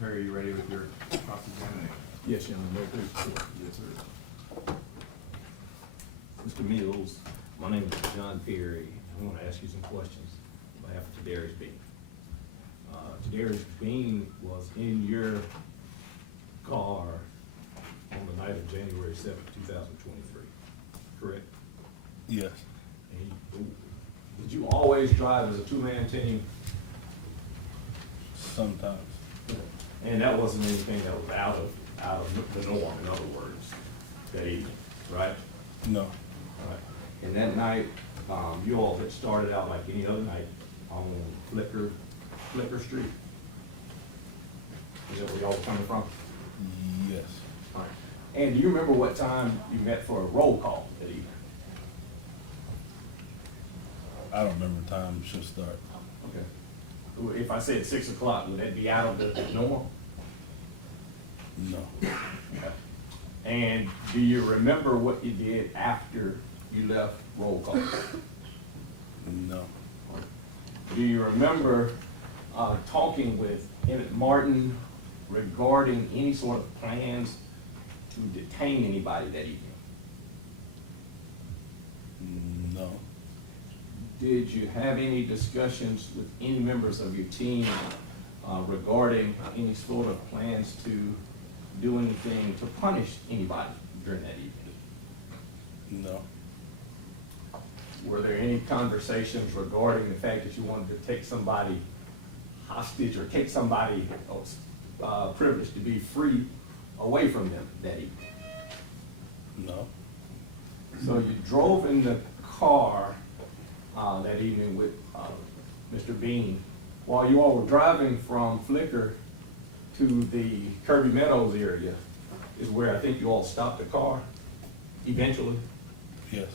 Perry, you ready with your cross-examination? Yes, Your Honor. Yes, sir. Mr. Mills, my name is John Perry. I want to ask you some questions on behalf of Tyre Bean. Tyre Bean was in your car on the night of January 7th, 2023, correct? Yes. And did you always drive as a two-man team? Sometimes. And that wasn't anything that was out of the norm, in other words, that evening, right? No. All right. And that night, you all had started out like any other night on Flicker Street. Is that where y'all were coming from? Yes. All right. And do you remember what time you met for a roll call that evening? I don't remember time should start. Okay. If I said 6 o'clock, would that be out of the norm? No. Okay. And do you remember what you did after you left roll call? No. Do you remember talking with Emmett Martin regarding any sort of plans to detain anybody that evening? No. Did you have any discussions with any members of your team regarding any sort of plans to do anything to punish anybody during that evening? No. Were there any conversations regarding the fact that you wanted to take somebody hostage or take somebody privileged to be free away from them that evening? No. So you drove in the car that evening with Mr. Bean. While you all were driving from Flicker to the Kirby Meadows area is where I think you all stopped the car eventually. Yes.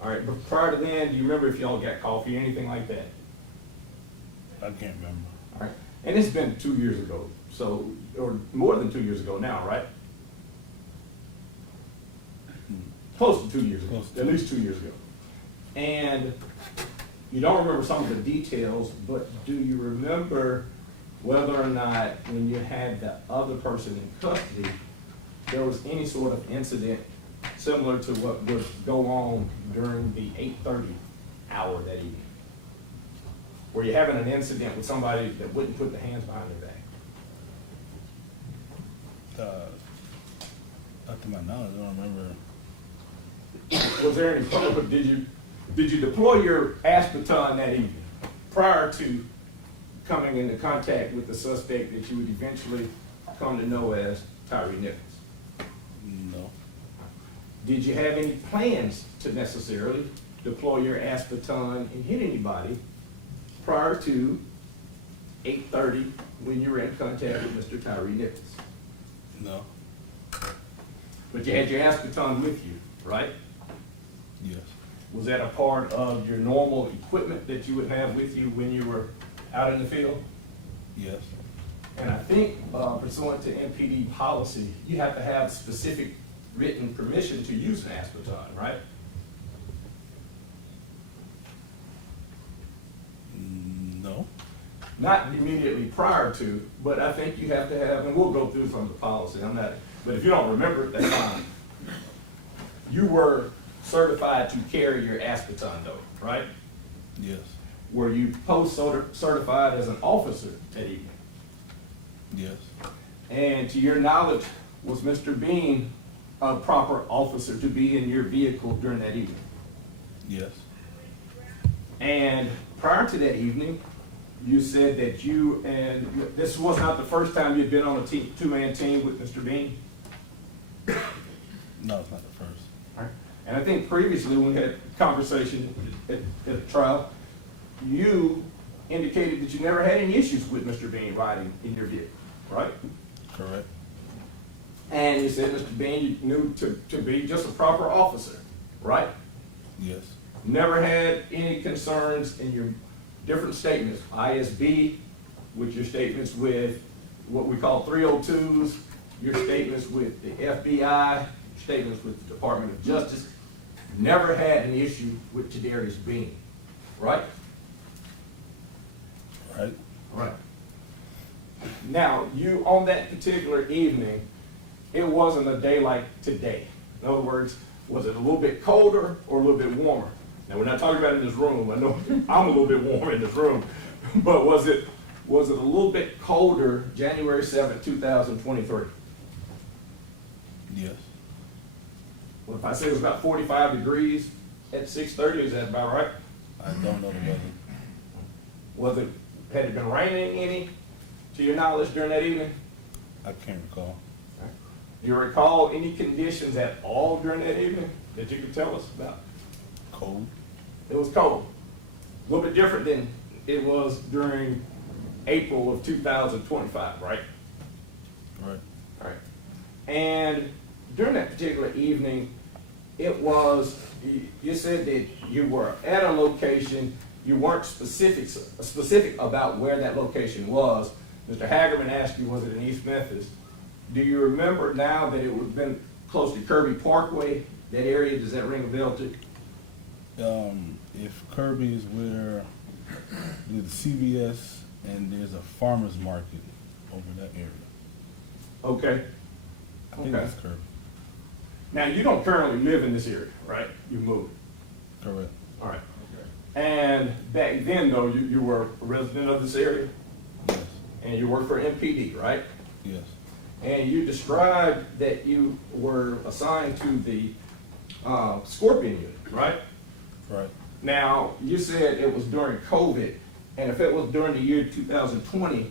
All right, but prior to then, do you remember if y'all got coffee or anything like that? I can't remember. All right, and it's been 2 years ago, so, or more than 2 years ago now, right? Close to 2 years ago, Close to. at least 2 years ago. And you don't remember some of the details, but do you remember whether or not when you had the other person in custody, there was any sort of incident similar to what would go on during the 8:30 hour that evening? Were you having an incident with somebody that wouldn't put the hands behind their back? Not to my knowledge, I don't remember. Was there any public, did you deploy your Baton that evening prior to coming into contact with the suspect that you would eventually come to know as Tyre Nichols? No. Did you have any plans to necessarily deploy your Baton and hit anybody prior to 8:30 when you were in contact with Mr. Tyre Nichols? No. But you had your Baton with you, right? Yes. Was that a part of your normal equipment that you would have with you when you were out in the field? Yes. And I think pursuant to MPD policy, you have to have specific written permission to use an Baton, right? No. Not immediately prior to, but I think you have to have, and we'll go through some of the policy, but if you don't remember it, that's fine. You were certified to carry your Baton though, right? Yes. Were you post-certified as an officer that evening? Yes. And to your knowledge, was Mr. Bean a proper officer to be in your vehicle during that evening? Yes. And prior to that evening, you said that you, and this was not the first time you'd been on a two-man team with Mr. Bean? No, it's not the first. All right. And I think previously when we had a conversation at the trial, you indicated that you never had any issues with Mr. Bean riding in your vehicle, right? Correct. And you said Mr. Bean you knew to be just a proper officer, right? Yes. Never had any concerns in your different statements, ISB, with your statements with what we call 302s, your statements with the FBI, your statements with the Department of Justice, never had an issue with Tyre Bean, right? Right. Right. Now, you, on that particular evening, it wasn't a day like today. In other words, was it a little bit colder or a little bit warmer? Now, we're not talking about in this room. I know I'm a little bit warmer in this room, but was it a little bit colder January 7th, 2023? Yes. Well, if I say it was about 45 degrees at 6:30, is that about right? I don't know the weather. Had it been raining any, to your knowledge, during that evening? I can't recall. Do you recall any conditions at all during that evening that you could tell us about? Cold? It was cold. A little bit different than it was during April of 2025, right? Right. All right. And during that particular evening, it was, you said that you were at a location, you weren't specific about where that location was. Mr. Hagerman asked you, was it in East Memphis? Do you remember now that it would have been close to Kirby Parkway, that area? Does that ring a bell to you? If Kirby's where there's CVS and there's a farmer's market over that area. Okay. I think Okay. that's Kirby. Now, you don't currently live in this area, right? You moved. Correct. All right. And back then, though, you were a resident of this area, Yes. and you worked for MPD, right? Yes. And you described that you were assigned to the Scorpion unit, right? Right. Now, you said it was during COVID, and if it was during the year 2020,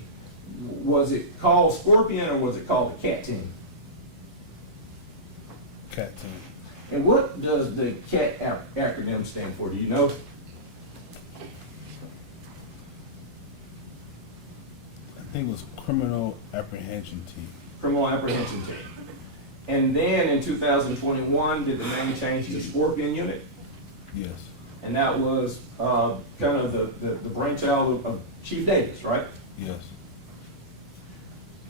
was it called Scorpion or was it called the CAT team? Cat team. And what does the CAT acronym stand for? Do you know? I think it was Criminal Apprehension Team. Criminal Apprehension Team. And then in 2021, did the name change to Scorpion Unit? Yes. And that was kind of the brainchild of Chief Davis, right? Yes.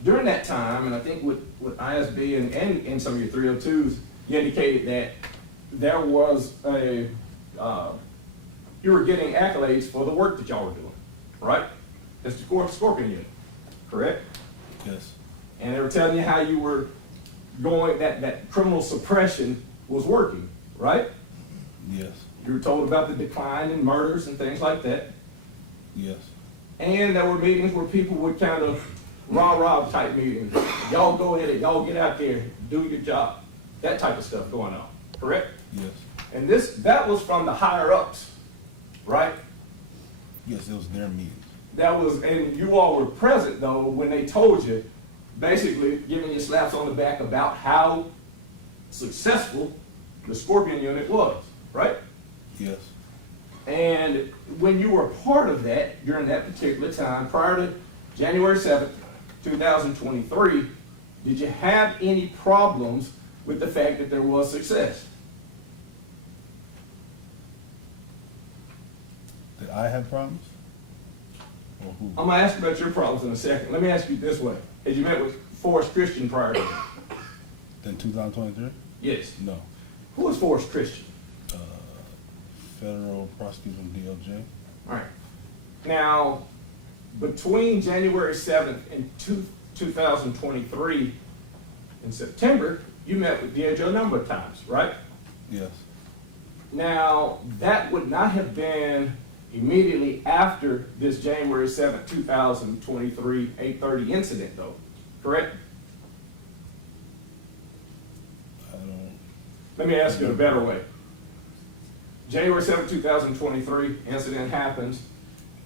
During that time, and I think with ISB and in some of your 302s, you indicated that there was you were getting accolades for the work that y'all were doing, right? That's the Scorpion Unit, correct? Yes. And they were telling you how you were going, that criminal suppression was working, right? Yes. You were told about the decline in murders and things like that. Yes. And there were meetings where people would kind of rah-rah type meetings. Y'all go ahead, y'all get out there, do your job. That type of stuff going on, correct? Yes. And that was from the higher ups, right? Yes, it was their meeting. And you all were present though when they told you, basically giving you slaps on the back about how successful the Scorpion Unit was, right? Yes. And when you were part of that during that particular time, prior to January 7th, 2023, did you have any problems with the fact that there was success? Did I have problems? Or who? I'm gonna ask you about your problems in a second. Let me ask you this way. Had you met with Forrest Christian prior to that? In 2023? Yes. No. Who was Forrest Christian? Federal prosecutor from DOJ. All right. Now, between January 7th and 2023, in September, you met with DOJ a number of times, right? Yes. Now, that would not have been immediately after this January 7th, 2023, 8:30 incident, though, correct? I don't. Let me ask you in a better way. January 7th, 2023, incident happens.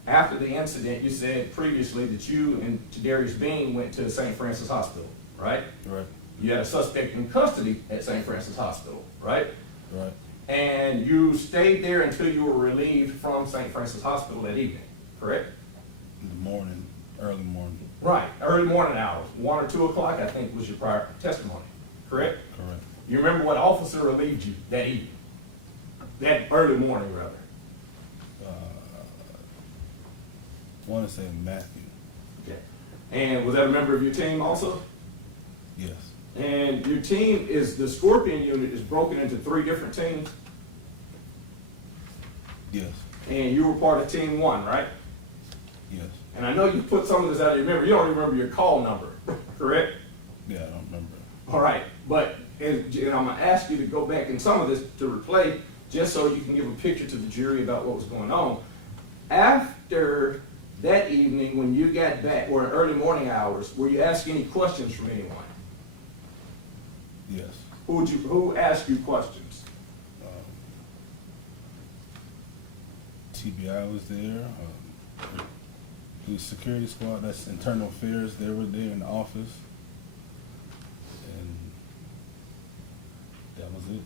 After the incident, you said previously that you and Tadarius Bean went to St. Francis Hospital, right? Right. You had a suspect in custody at St. Francis Hospital, right? Right. And you stayed there until you were relieved from St. Francis Hospital that evening, correct? In the morning, early morning. Right, early morning hours, 1 or 2 o'clock, I think was your prior testimony, correct? Correct. You remember what officer relieved you that evening? That early morning, rather. I want to say Matthew. Okay. And was that a member of your team also? Yes. And your team the Scorpion Unit is broken into 3 different teams, Yes. and you were part of Team 1, right? Yes. And I know you put some of this out of your memory. You don't remember your call number, correct? Yeah, I don't remember. All right, but and I'm going to ask you to go back in some of this to replay just so you can give a picture to the jury about what was going on. After that evening, when you got back, or in early morning hours, were you asking any questions from anyone? Yes. Who asked you questions? TBI was there. The security squad, that's internal affairs, they were there in the office. And that was it.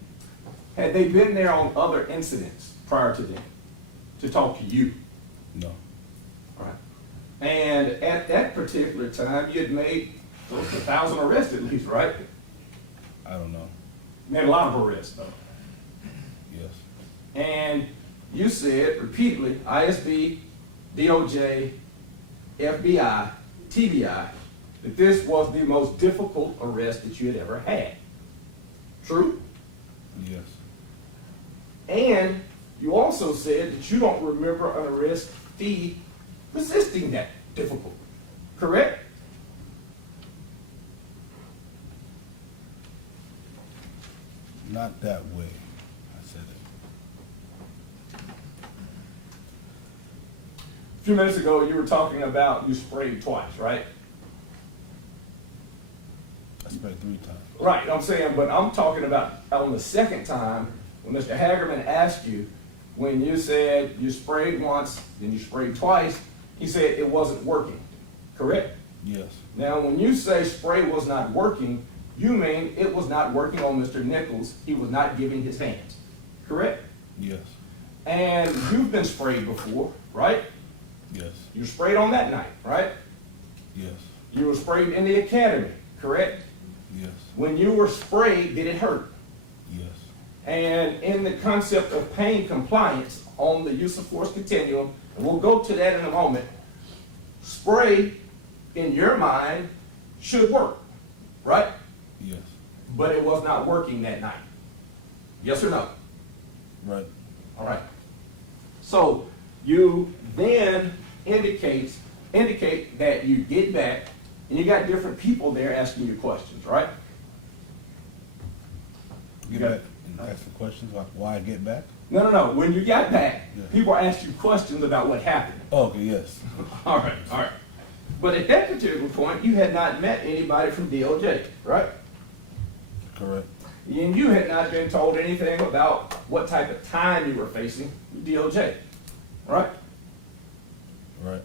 Had they been there on other incidents prior to them to talk to you? No. All right. And at that particular time, you had made close to 1,000 arrests at least, right? I don't know. You made a lot of arrests, though. Yes. And you said repeatedly, ISB, DOJ, FBI, TBI, that this was the most difficult arrest that you had ever had. True? Yes. And you also said that you don't remember an arrest fee resisting that difficult. Correct? Not that way. I said it. A few minutes ago, you were talking about you sprayed twice, right? I sprayed 3 times. Right, I'm saying, but I'm talking about on the second time, when Mr. Hagerman asked you, when you said you sprayed once, then you sprayed twice, he said it wasn't working, correct? Yes. Now, when you say spray was not working, you mean it was not working on Mr. Nichols, he was not giving his hands, correct? Yes. And you've been sprayed before, right? Yes. You were sprayed on that night, right? Yes. You were sprayed in the academy, correct? Yes. When you were sprayed, did it hurt? Yes. And in the concept of pain compliance on the use of force continuum, and we'll go to that in a moment, spray, in your mind, should work, right? Yes. But it was not working that night. Yes or no? Right. All right. So you then indicate that you get back, and you got different people there asking you questions, right? Get back and ask the questions about why I get back? No. When you got back, Yeah. people asked you questions about what happened. Oh, okay, yes. All right. But at that particular point, you had not met anybody from DOJ, right? Correct. And you had not been told anything about what type of time you were facing with DOJ, right? Right.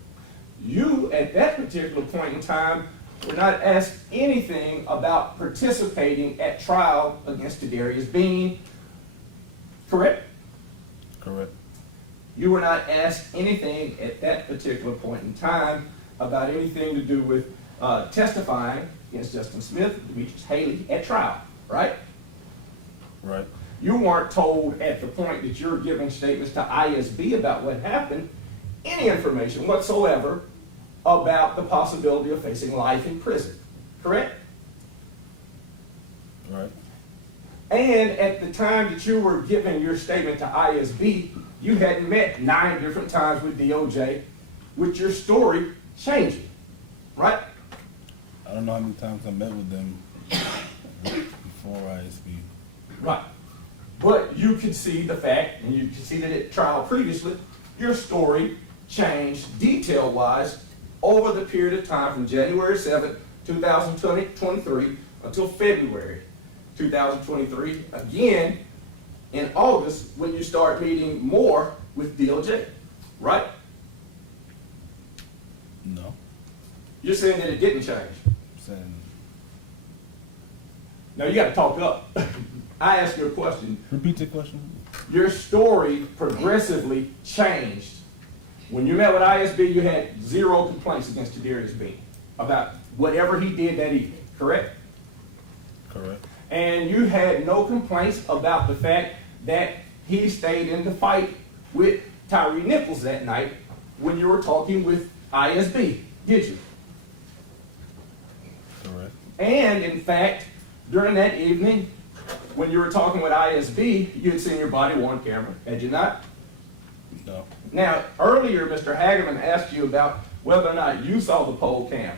You, at that particular point in time, were not asked anything about participating at trial against Darius Bean, correct? Correct. You were not asked anything at that particular point in time about anything to do with testifying against Justin Smith, Demetrius Haley at trial, right? Right. You weren't told at the point that you were giving statements to ISB about what happened, any information whatsoever about the possibility of facing life in prison, correct? Right. And at the time that you were giving your statement to ISB, you had met 9 different times with DOJ, with your story changing, right? I don't know how many times I met with them before ISB. Right. But you could see the fact, and you could see that at trial previously, your story changed detail-wise over the period of time from January 7th, 2023 until February 2023, again in August when you start meeting more with DOJ, right? No. You're saying that it didn't change. I'm saying, Now you got to talk up. I asked you a question. repeat the question. Your story progressively changed. When you met with ISB, you had 0 complaints against Darius Bean about whatever he did that evening, correct? Correct. And you had no complaints about the fact that he stayed in the fight with Tyre Nichols that night when you were talking with ISB, did you? Correct. And in fact, during that evening, when you were talking with ISB, you had seen your body worn camera, had you not? No. Now, earlier, Mr. Hagerman asked you about whether or not you saw the pole cam.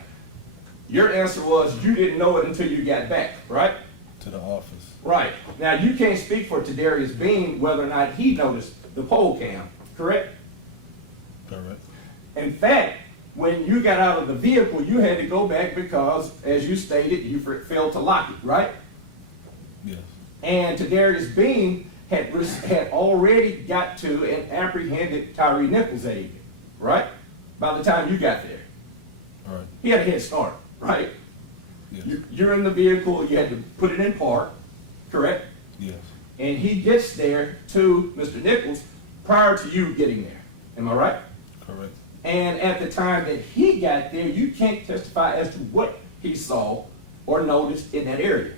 Your answer was you didn't know it until you got back, right? To the office. Right. Now, you can't speak for Tadarius Bean whether or not he noticed the pole cam, correct? Correct. In fact, when you got out of the vehicle, you had to go back because, as you stated, you failed to lock it, right? Yes. And Tadarius Bean had already got to and apprehended Tyre Nichols that evening, right? By the time you got there. All right. He had a head start, right? Yes. You're in the vehicle, you had to put it in park, correct? Yes. And he gets there to Mr. Nichols prior to you getting there. Am I right? Correct. And at the time that he got there, you can't testify as to what he saw or noticed in that area.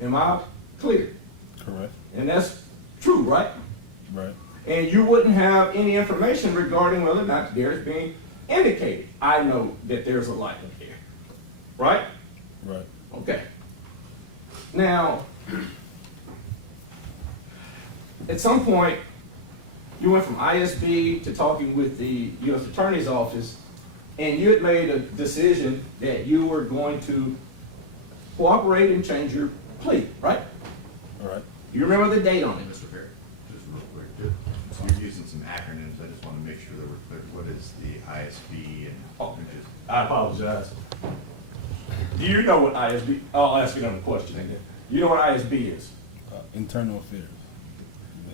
Am I clear? Correct. And that's true, right? Right. And you wouldn't have any information regarding whether or not there's being indicated. I know that there's a light in here, right? Right. Okay. Now, at some point, you went from ISB to talking with the U.S. Attorney's Office, and you had made a decision that you were going to cooperate and change your plea, right? All right. You remember the date on it, Mr. Perry? Just real quick, so you're using some acronyms, I just want to make sure that we're clear. What is the ISB and? Oh, I apologize. Do you know what ISB, I'll ask you another question again. You know what ISB is? Internal affairs.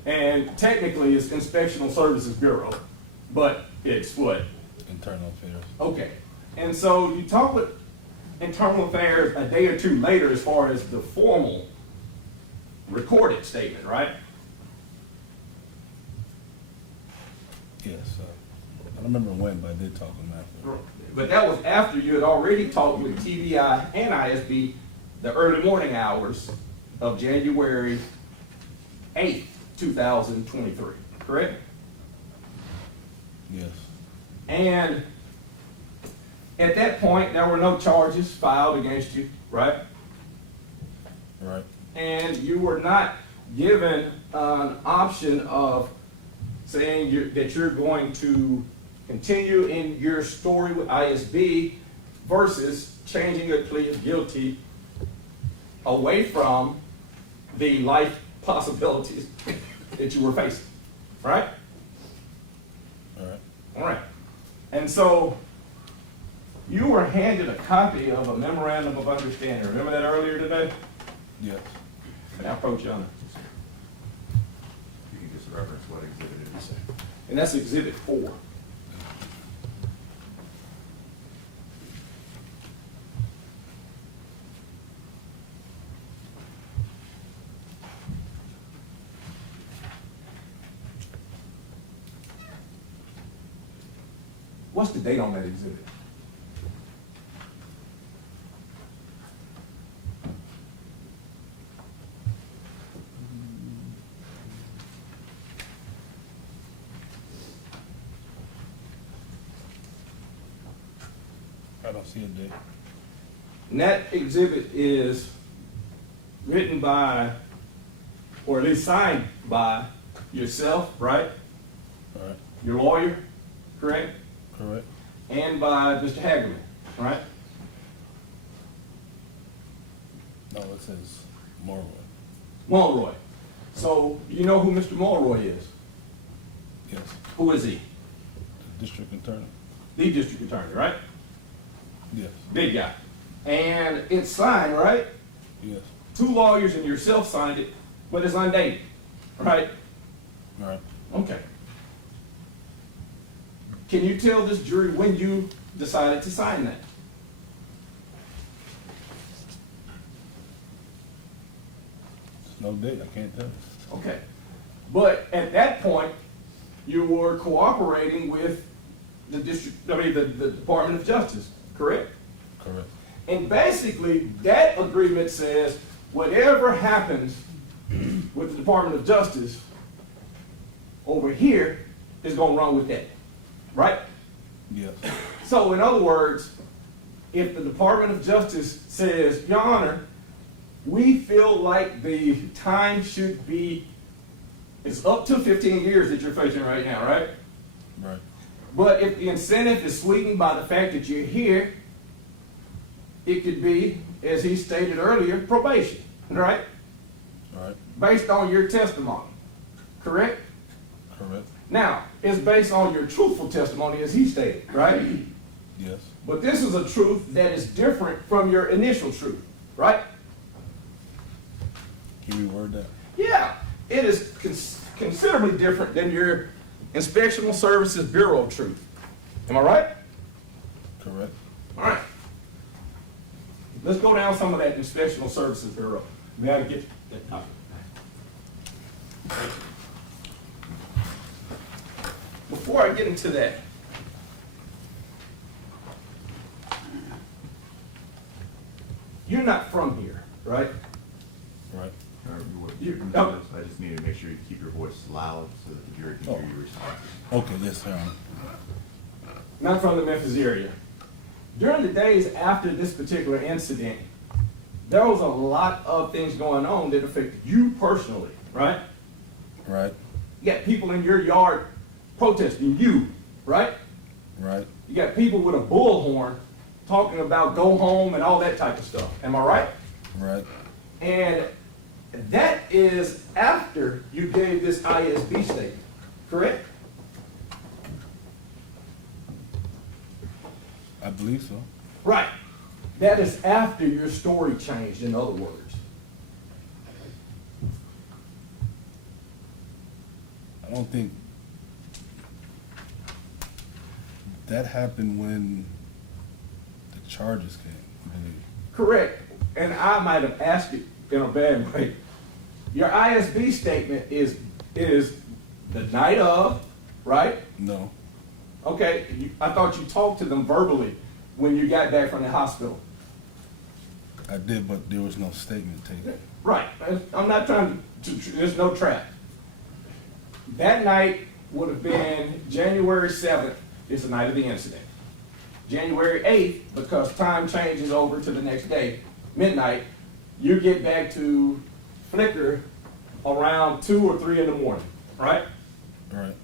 And technically it's Inspectional Services Bureau, but it's what? Internal affairs. Okay. And so you talk with Internal Affairs a day or two later as far as the formal recorded statement, right? Yes. I don't remember when, but I did talk to him after. But that was after you had already talked with TBI and ISB the early morning hours of January 8th, 2023, correct? Yes. And at that point, there were no charges filed against you, right? Right. And you were not given an option of saying that you're going to continue in your story with ISB versus changing your plea of guilty away from the life possibilities that you were facing, right? All right. All right. And so you were handed a copy of a memorandum of understanding. Remember that earlier today? Yes. Now approach you on it. You can just reference what exhibit it is. And that's Exhibit 4. What's the date on that exhibit? I don't see a date. And that exhibit is written by, or at least signed by yourself, right? All right. Your lawyer, correct? Correct. And by Mr. Hagerman, right? No, it says Morrow. Mulroy. So you know who Mr. Mulroy is? Yes. Who is he? The district attorney. The district attorney, right? Yes. Big guy. And it's signed, right? Yes. 2 lawyers and yourself signed it, but it's undated, right? All right. Okay. Can you tell this jury when you decided to sign that? There's no date. I can't tell. Okay. But at that point, you were cooperating with the the Department of Justice, correct? Correct. And basically, that agreement says whatever happens with the Department of Justice over here is going to run with that, right? Yes. So in other words, if the Department of Justice says, Your Honor, we feel like the time should be, it's up to 15 years that you're facing right now, right? Right. But if the incentive is sweetened by the fact that you're here, it could be, as he stated earlier, probation, right? Right. Based on your testimony, correct? Correct. Now, it's based on your truthful testimony, as he stated, right? Yes. But this is a truth that is different from your initial truth, right? Can you reword that? Yeah, it is considerably different than your Inspectional Services Bureau truth. Am I right? Correct. All right. Let's go down some of that Inspectional Services Bureau. May I get that copy? Before I get into that, you're not from here, right? Right. I just need to make sure you keep your voice loud so that the jury can hear your responses. Okay, yes, sir. Not from the Memphis area. During the days after this particular incident, there was a lot of things going on that affected you personally, right? Right. You got people in your yard protesting you, right? Right. You got people with a bullhorn talking about go home and all that type of stuff. Am I right? Right. And that is after you gave this ISB statement, correct? I believe so. Right. That is after your story changed, in other words. I don't think that happened when the charges came, I believe. Correct. And I might have asked it in a bad way. Your ISB statement is the night of, right? No. Okay, I thought you talked to them verbally when you got back from the hospital. I did, but there was no statement taken. Right. I'm not trying to there's no trap. That night would have been January 7th, is the night of the incident. January 8th, because time changes over to the next day, midnight, you get back to Flickr around 2 or 3 in the morning, right? Right.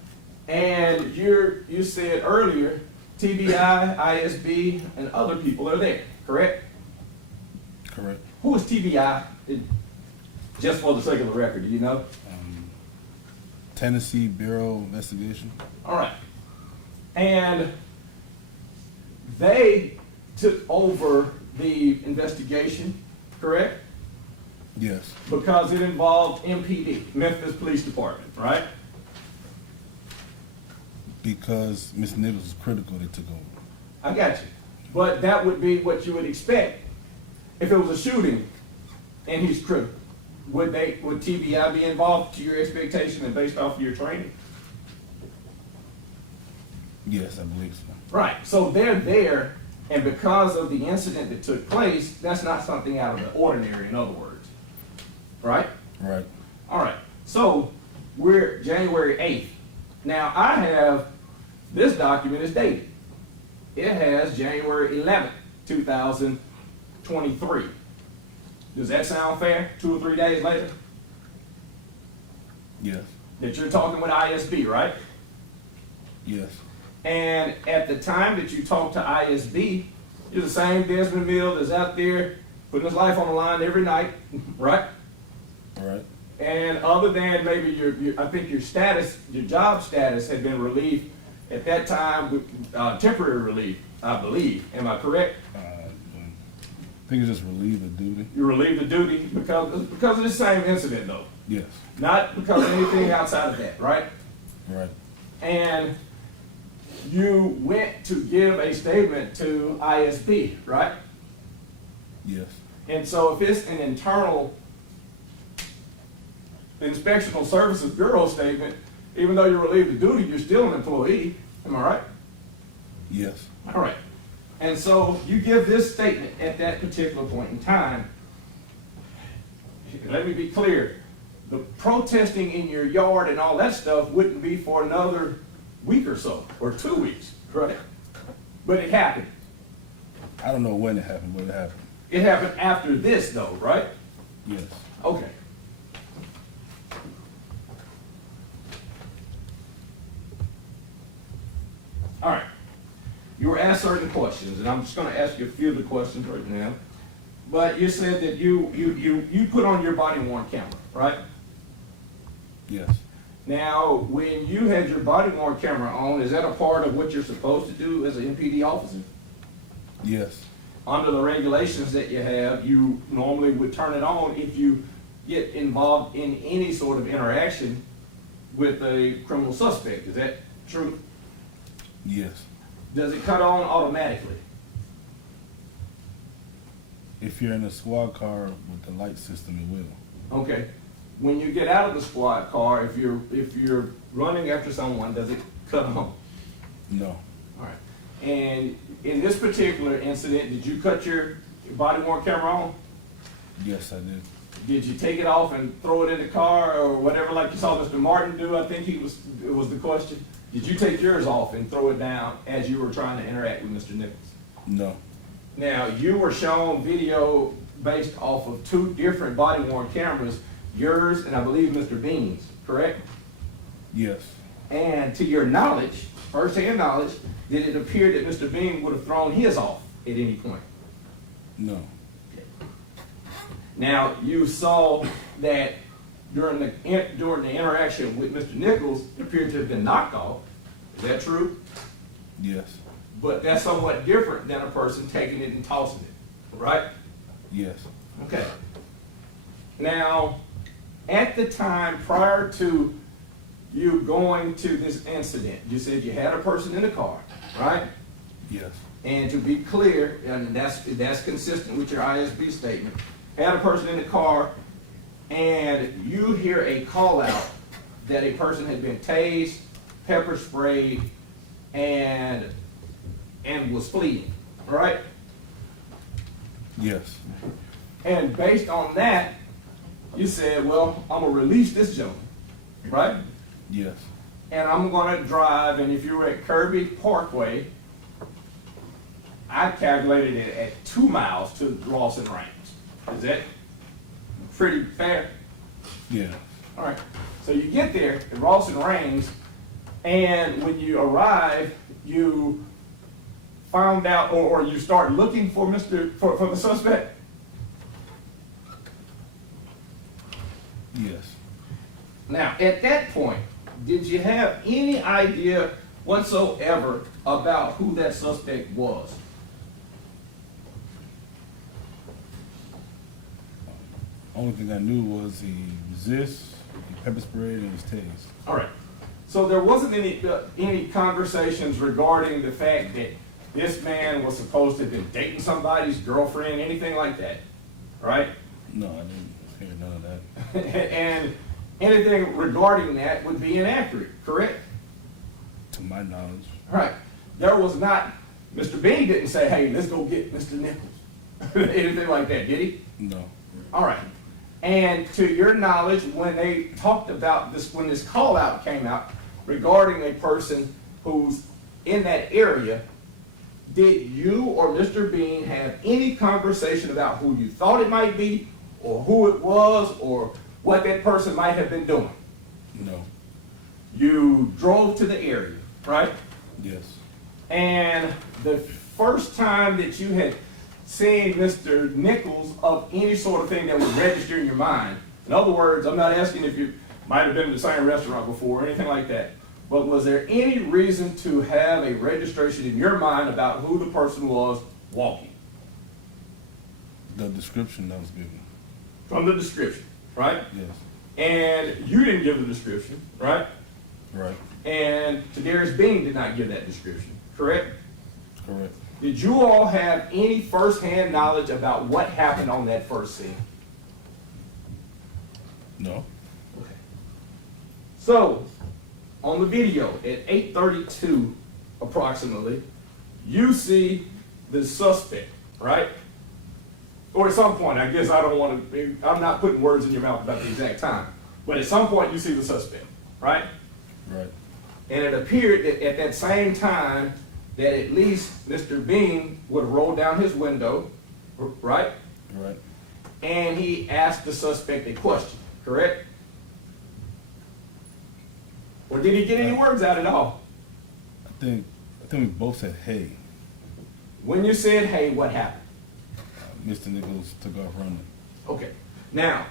And you said earlier, TBI, ISB, and other people are there, correct? Correct. Who is TBI? Just for the sake of the record, do you know? Tennessee Bureau of Investigation. All right. And they took over the investigation, correct? Yes. Because it involved MPD, Memphis Police Department, right? Because Ms. Nichols was critical, they took over. I got you. But that would be what you would expect if it was a shooting and he's critical. Would TBI be involved to your expectation and based off of your training? Yes, I believe so. Right. So they're there, and because of the incident that took place, that's not something out of the ordinary, in other words. Right? Right. All right. So we're January 8th. Now I have, this document is dated. It has January 11th, 2023. Does that sound fair? 2 or 3 days later? Yes. That you're talking with ISB, right? Yes. And at the time that you talked to ISB, you're the same Desmond Mills that's out there putting his life on the line every night, right? Right. And other than maybe your I think your status, your job status had been relieved at that time with temporary relief, I believe. Am I correct? I think it's just relieve of duty. You relieved of duty because of the same incident, though. Yes. Not because of anything outside of that, right? Right. And you went to give a statement to ISB, right? Yes. And so if it's an internal Inspectional Services Bureau statement, even though you're relieved of duty, you're still an employee. Am I right? Yes. All right. And so you give this statement at that particular point in time. Let me be clear. The protesting in your yard and all that stuff wouldn't be for another week or so, or 2 weeks, right? But it happened. I don't know when it happened, but it happened. It happened after this, though, right? Yes. Okay. you were asked certain questions, and I'm just gonna ask you a few of the questions right now. But you said that you put on your body worn camera, right? Yes. Now, when you had your body worn camera on, is that a part of what you're supposed to do as an MPD officer? Yes. Under the regulations that you have, you normally would turn it on if you get involved in any sort of interaction with a criminal suspect. Is that true? Yes. Does it cut on automatically? If you're in a squad car with the light system, it will. Okay. When you get out of the squad car, if you're running after someone, does it cut on? No. All right. And in this particular incident, did you cut your body worn camera on? Yes, I did. Did you take it off and throw it in the car or whatever, like you saw Mr. Martin do? I think it was the question. Did you take yours off and throw it down as you were trying to interact with Mr. Nichols? No. Now, you were shown video based off of two different body worn cameras, yours and I believe Mr. Bean's, correct? Yes. And to your knowledge, first-hand knowledge, did it appear that Mr. Bean would have thrown his off at any point? No. Now, you saw that during the interaction with Mr. Nichols, it appeared to have been knocked off. Is that true? Yes. But that's somewhat different than a person taking it and tossing it, right? Yes. Okay. Now, at the time prior to you going to this incident, you said you had a person in the car, right? Yes. And to be clear, and that's consistent with your ISB statement, had a person in the car and you hear a call out that a person had been tased, pepper sprayed, and was fleeing, right? Yes. And based on that, you said, well, I'm gonna release this gentleman, right? Yes. And I'm gonna drive, and if you were at Kirby Parkway, I calculated it at 2 miles to Lawson Range. Is that pretty fair? Yeah. All right. So you get there at Rawson Range, and when you arrive, you found out, or you start looking for for the suspect. Yes. Now, at that point, did you have any idea whatsoever about who that suspect was? Only thing I knew was he resists, he pepper sprayed, and he was tased. All right. So there wasn't any conversations regarding the fact that this man was supposed to have been dating somebody's girlfriend, anything like that, right? No, I didn't hear none of that. And anything regarding that would be inaccurate, correct? To my knowledge. Right. There was not, Mr. Bean didn't say, hey, let's go get Mr. Nichols. Anything like that, did he? No. All right. And to your knowledge, when they talked about this, when this call out came out regarding a person who's in that area, did you or Mr. Bean have any conversation about who you thought it might be, or who it was, or what that person might have been doing? No. You drove to the area, right? Yes. And the first time that you had seen Mr. Nichols of any sort of thing that would register in your mind, in other words, I'm not asking if you might have been in the same restaurant before or anything like that, but was there any reason to have a registration in your mind about who the person was walking? The description that was given. From the description, right? Yes. And you didn't give the description, right? Right. And Tadarius Bean did not give that description, correct? Correct. Did you all have any first-hand knowledge about what happened on that first scene? No. Okay. So, on the video at 8:32 approximately, you see the suspect, right? Or at some point, I guess I don't want to, I'm not putting words in your mouth about the exact time, but at some point you see the suspect, right? Right. And it appeared that at that same time that at least Mr. Bean would have rolled down his window, right? Right. And he asked the suspect a question, correct? Or did he get any words out at all? I think we both said hey. When you said, hey, what happened? Mr. Nichols took off running. Okay. Now,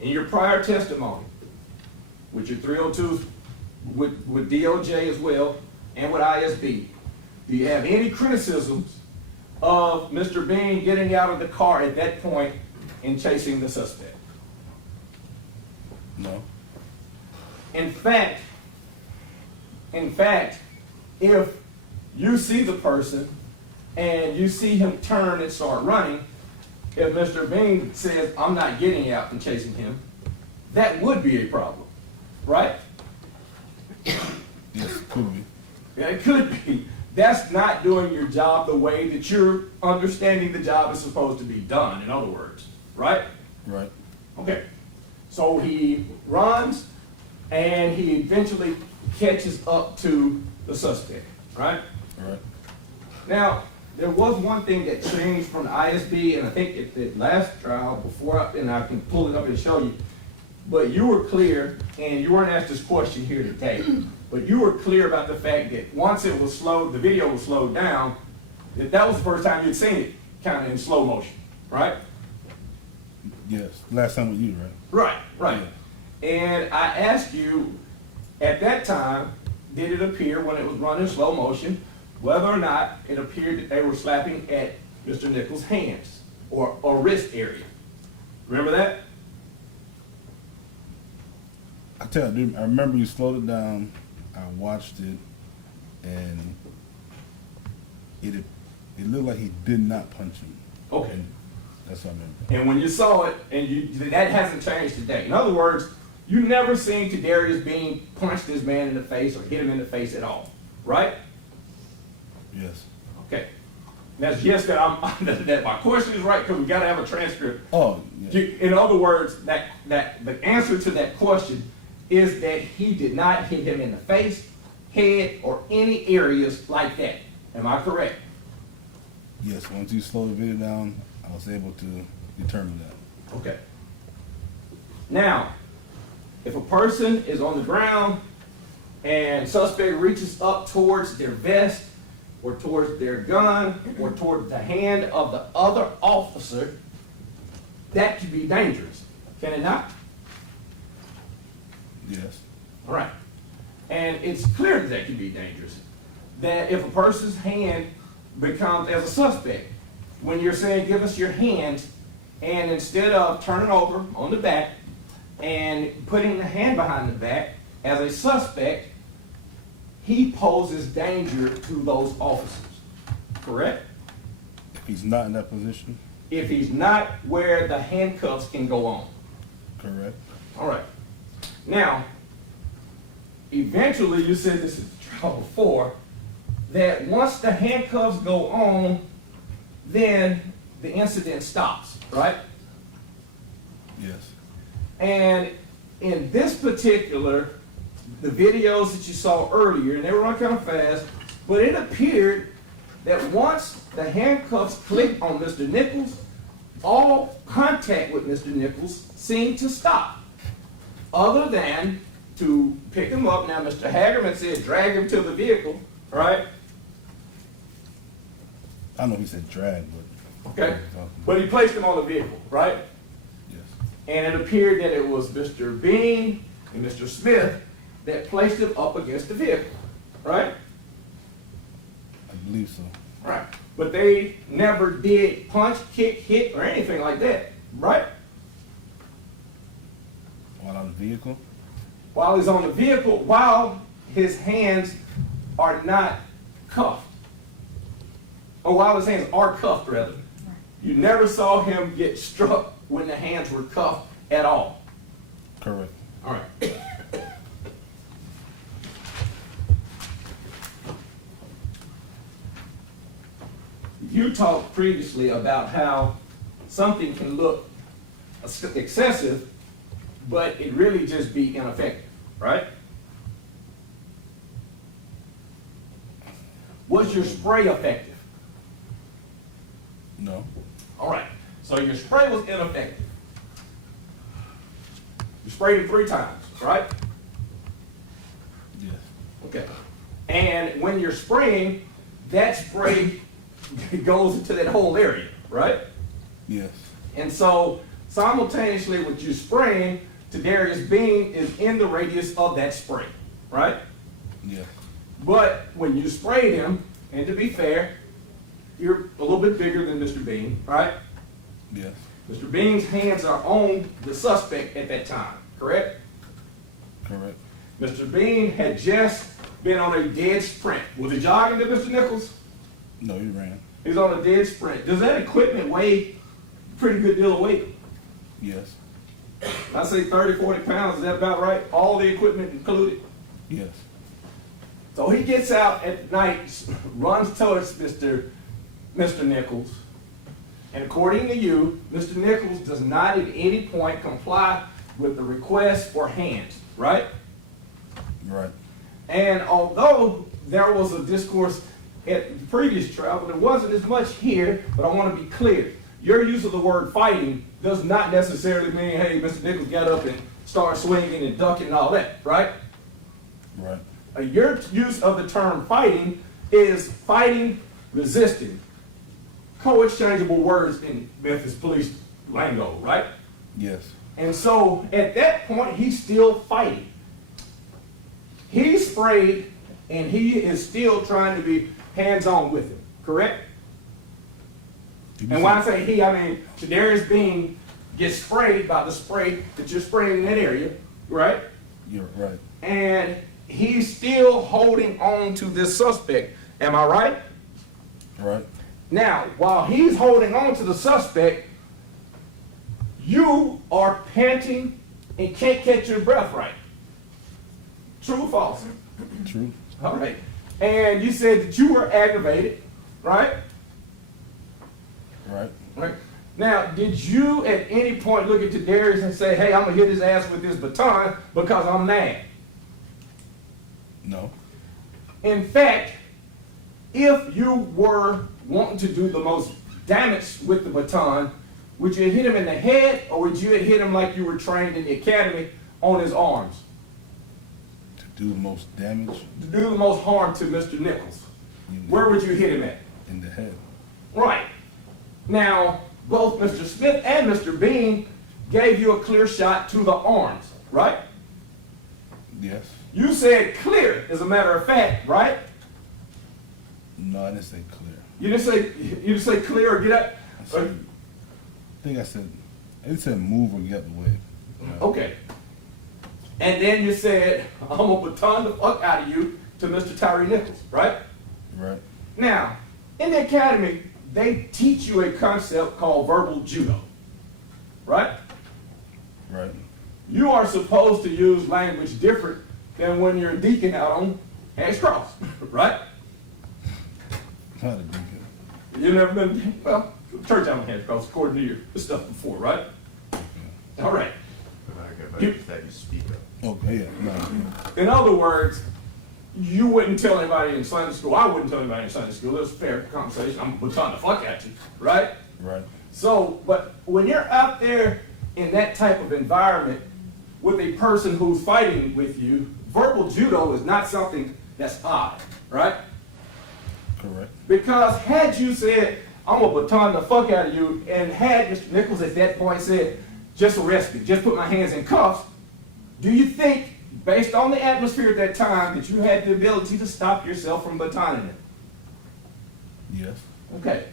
in your prior testimony, with your 302s, with DOJ as well, and with ISB, do you have any criticisms of Mr. Bean getting out of the car at that point and chasing the suspect? No. In fact, if you see the person and you see him turn and start running, if Mr. Bean says, I'm not getting out and chasing him, that would be a problem, right? Yes, could be. Yeah, it could be. That's not doing your job the way that you're understanding the job is supposed to be done, in other words, right? Right. Okay. So he runs and he eventually catches up to the suspect, right? Right. Now, there was one thing that changed from the ISB, and I think at the last trial and I can pull it up and show you, but you were clear, and you weren't asked this question here today, but you were clear about the fact that once it was slowed, the video was slowed down, that was the first time you'd seen it kind of in slow motion, right? Yes. Last time with you, right? Right. And I asked you, at that time, did it appear when it was running slow motion, whether or not it appeared that they were slapping at Mr. Nichols' hands or wrist area? Remember that? I remember you slowed it down. I watched it, and it looked like he did not punch him. Okay. And that's what I remember. And when you saw it, and that hasn't changed today. In other words, you never seen Kadarius Bean punch this man in the face or hit him in the face at all, right? Yes. Okay. That's yes that my question is right because we got to have a transcript. Oh, yeah. In other words, that the answer to that question is that he did not hit him in the face, head, or any areas like that. Am I correct? Yes. Once you slowed the video down, I was able to determine that. Okay. Now, if a person is on the ground and suspect reaches up towards their vest or towards their gun or towards the hand of the other officer, that could be dangerous. Can it not? Yes. All right. And it's clear that that can be dangerous. That if a person's hand becomes, as a suspect, when you're saying, give us your hands, and instead of turning over on the back and putting the hand behind the back, as a suspect, he poses danger to those officers. Correct? If he's not in that position. If he's not where the handcuffs can go on. Correct. All right. Now, eventually, you said this is the trial before, that once the handcuffs go on, then the incident stops, right? Yes. And in this particular, the videos that you saw earlier, and they were running kind of fast, but it appeared that once the handcuffs clicked on Mr. Nichols, all contact with Mr. Nichols seemed to stop. Other than to pick him up. Now, Mr. Hagerman said drag him to the vehicle, right? I know he said drag, but. Okay. But he placed him on the vehicle, right? Yes. And it appeared that it was Mr. Bean and Mr. Smith that placed him up against the vehicle, right? I believe so. Right. But they never did punch, kick, hit, or anything like that, right? While on the vehicle? While he's on the vehicle, while his hands are not cuffed. Or while his hands are cuffed, rather. You never saw him get struck when the hands were cuffed at all. Correct. All right. You talked previously about how something can look excessive, but it really just be ineffective, right? Was your spray effective? No. All right. So your spray was ineffective. You sprayed it 3 times, right? Yes. Okay. And when you're spraying, that spray goes into that whole area, right? Yes. And so simultaneously with you spraying, Tadarius Bean is in the radius of that spray, right? Yes. But when you sprayed him, and to be fair, you're a little bit bigger than Mr. Bean, right? Yes. Mr. Bean's hands are on the suspect at that time, correct? Correct. Mr. Bean had just been on a dead sprint. Was he jogging to Mr. Nichols? No, he ran. He's on a dead sprint. Does that equipment weigh a pretty good deal of weight? Yes. I say 30, 40 pounds. Is that about right? All the equipment included? Yes. So he gets out at night, runs towards Mr. Nichols. And according to you, Mr. Nichols does not at any point comply with the request for hands, right? Right. And although there was a discourse at the previous trial, but there wasn't as much here, but I want to be clear. Your use of the word fighting does not necessarily mean, hey, Mr. Nichols got up and started swinging and ducking and all that, right? Right. Your use of the term fighting is fighting, resisting. Co-exchangeable words in Memphis police lingo, right? Yes. And so at that point, he's still fighting. He's sprayed, and he is still trying to be hands-on with him, correct? And when I say he, I mean Tadarius Bean gets sprayed by the spray that you're spraying in that area, right? You're right. And he's still holding on to this suspect. Am I right? Right. Now, while he's holding on to the suspect, you are panting and can't catch your breath right. True or false? True. All right. And you said that you were aggravated, right? Right. Right. Now, did you at any point look at Tadarius and say, hey, I'm going to hit his ass with this baton because I'm mad? No. In fact, if you were wanting to do the most damage with the baton, would you hit him in the head or would you hit him like you were trained in the academy on his arms? To do the most damage To do the most harm to Mr. Nichols. Where would you hit him at? in the head. Right. Now, both Mr. Smith and Mr. Bean gave you a clear shot to the arms, right? Yes. You said clear, as a matter of fact, right? No, I didn't say clear. You didn't say clear or get up? I think I said move or get out the way. Okay. And then you said, I'm gonna baton the fuck out of you to Mr. Tyre Nichols, right? Right. Now, in the academy, they teach you a concept called verbal judo, right? Right. You are supposed to use language different than when you're a deacon out on hands crossed, right? Not a deacon. You've never been, well, church out on hands crossed according to your stuff before, right? All right. But it's that you speak of. Okay, yeah. No. In other words, you wouldn't tell anybody in Sunday school, I wouldn't tell anybody in Sunday school, it was a fair conversation, I'm baton the fuck at you, right? Right. So, but when you're out there in that type of environment with a person who's fighting with you, verbal judo is not something that's odd, right? Correct. Because had you said, I'm gonna baton the fuck out of you, and had Mr. Nichols at that point said, just arrest me, just put my hands in cuffs, do you think, based on the atmosphere at that time, that you had the ability to stop yourself from batoning him? Yes. Okay.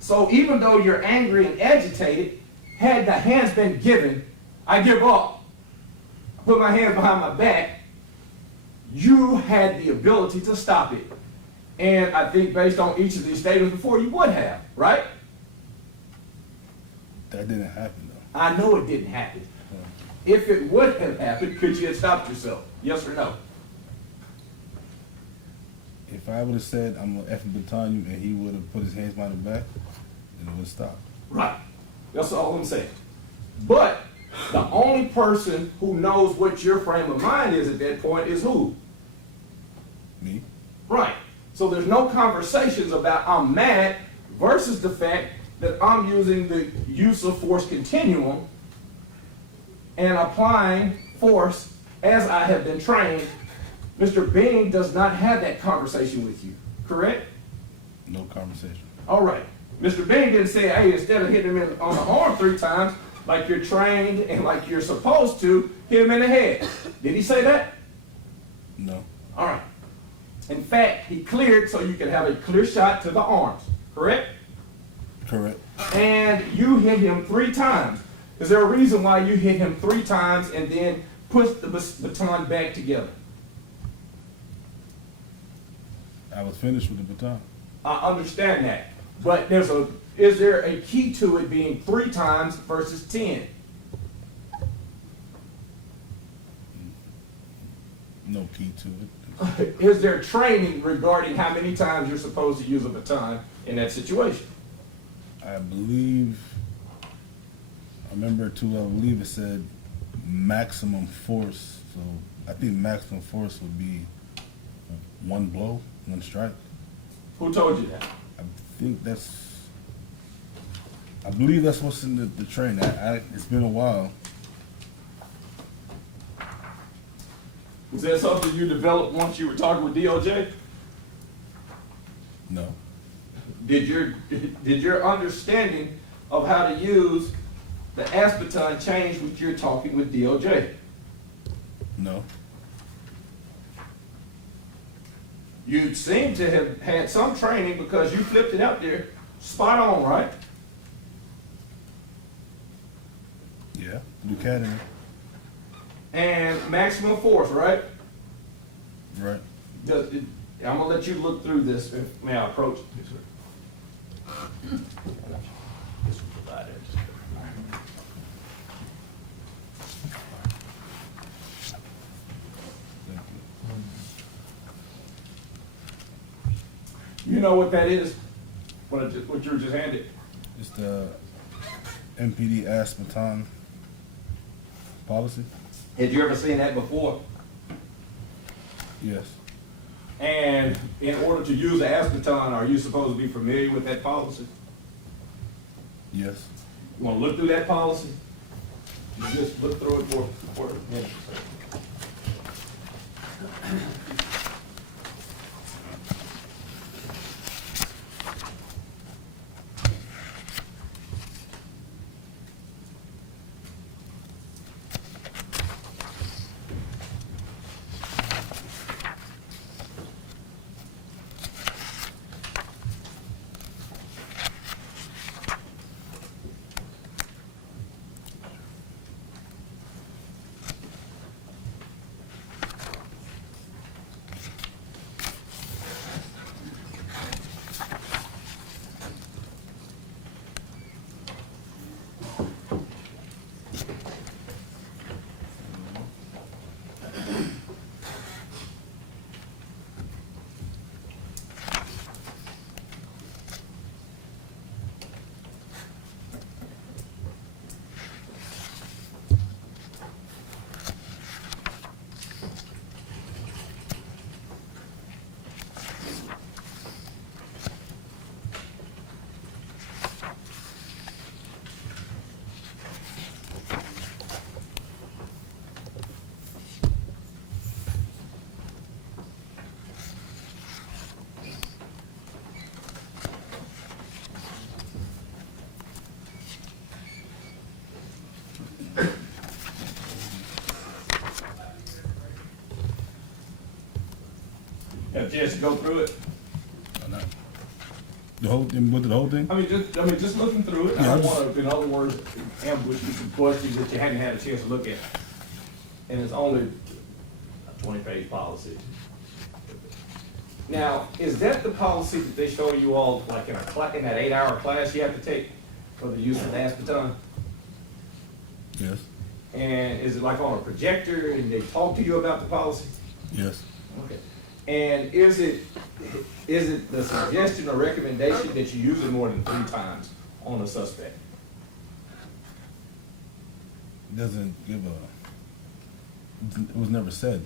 So even though you're angry and agitated, had the hands been given, I give up, I put my hands behind my back, you had the ability to stop it. And I think based on each of these statements before, you would have, right? That didn't happen though. I know it didn't happen. If it would have happened, could you have stopped yourself? Yes or no? If I would have said I'm gonna effing baton you and he would have put his hands behind the back, then it would have stopped. Right. That's all I'm saying. But the only person who knows what your frame of mind is at that point is who? Me? Right. So there's no conversations about I'm mad versus the fact that I'm using the use of force continuum and applying force as I have been trained. Mr. Bean does not have that conversation with you, correct? No conversation. All right. Mr. Bing didn't say, hey, instead of hitting him on the arm 3 times, like you're trained and like you're supposed to, hit him in the head. Did he say that? No. All right. In fact, he cleared so you could have a clear shot to the arms, correct? Correct. And you hit him 3 times. Is there a reason why you hit him 3 times and then put the baton back together? I was finished with the baton. I understand that. But is there a key to it being 3 times versus 10? No key to it. Is there training regarding how many times you're supposed to use a baton in that situation? I believe it said maximum force. So I think maximum force would be 1 blow, 1 strike. Who told you that? I believe that's what's in the training. It's been a while. Was that something you developed once you were talking with DOJ? No. Did your understanding of how to use the baton change when you're talking with DOJ? No. You seem to have had some training because you flipped it out there spot on, right? Yeah. Buchanan. And maximum force, right? Right. I'm gonna let you look through this. May I approach? You know what that is? What you were just handed? It's the MPD baton policy. Had you ever seen that before? Yes. And in order to use a baton, are you supposed to be familiar with that policy? Yes. You want to look through that policy? You just look through it for a minute. Have a chance to go through it? No. The whole thing, with the whole thing? I mean, just looking through it. Yeah, I I don't just- want to, in other words, ambush you some questions that you hadn't had a chance to look at. And it's only a 20-page policy. Now, is that the policy that they show you all, like in that 8-hour class you have to take for the use of the baton? Yes. And is it like on a projector and they talk to you about the policy? Yes. Okay. And is it the suggestion or recommendation that you use it more than 3 times on a suspect? It doesn't give it was never said.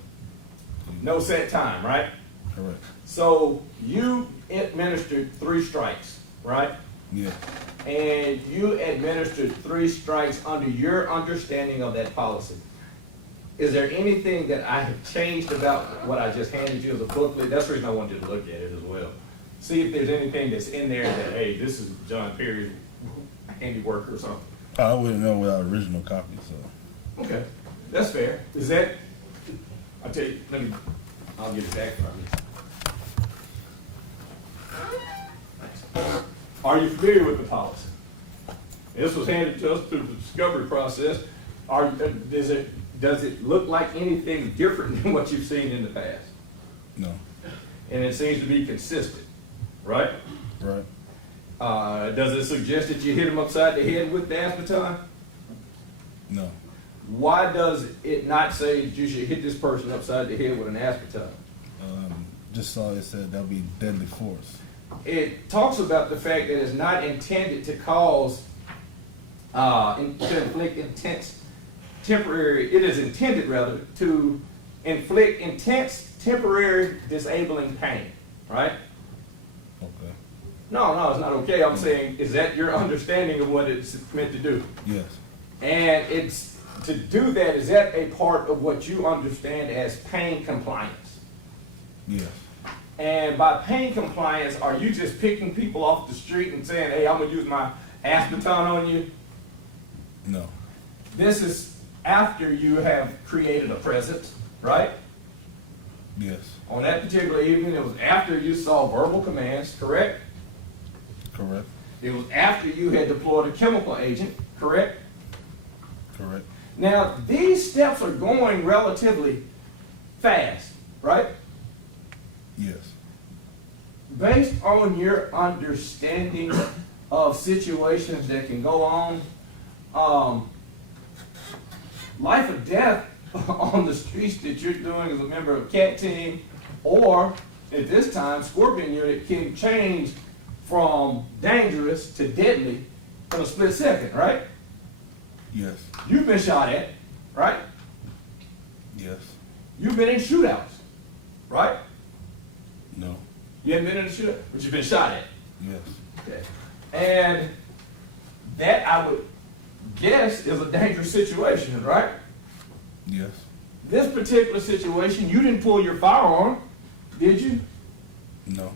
No set time, right? Correct. So you administered 3 strikes, right? Yeah. And you administered 3 strikes under your understanding of that policy. Is there anything that I have changed about what I just handed you as a booklet? That's the reason I wanted you to look at it as well. See if there's anything that's in there that, hey, this is John Perry's handiwork or something. I wouldn't know without original copy, so. Okay, that's fair. Is that, I'll tell you, I'll get it back from you. Are you familiar with the policy? This was handed to us through the discovery process. Does it look like anything different than what you've seen in the past? No. And it seems to be consistent, right? Right. Does it suggest that you hit him upside the head with the baton? No. Why does it not say that you should hit this person upside the head with an baton? Just saw it said that'll be deadly force. It talks about the fact that it's not intended to cause, to inflict intense temporary, it is intended rather to inflict intense temporary disabling pain, right? Okay. No, it's not okay. I'm saying, is that your understanding of what it's meant to do? Yes. And it's, to do that, is that a part of what you understand as pain compliance? Yes. And by pain compliance, are you just picking people off the street and saying, hey, I'm gonna use my baton on you? No. This is after you have created a presence, right? Yes. On that particular evening, it was after you saw verbal commands, correct? Correct. It was after you had deployed a chemical agent, correct? Correct. Now, these steps are going relatively fast, right? Yes. Based on your understanding of situations that can go on, life or death on the streets that you're doing as a member of CAT team, or at this time, Scorpion unit can change from dangerous to deadly in a split second, right? Yes. You've been shot at, right? Yes. You've been in shootouts, right? No. You haven't been in a shootout, but you've been shot at. Yes. Okay. And that, I would guess, is a dangerous situation, right? Yes. This particular situation, you didn't pull your firearm, did you? No.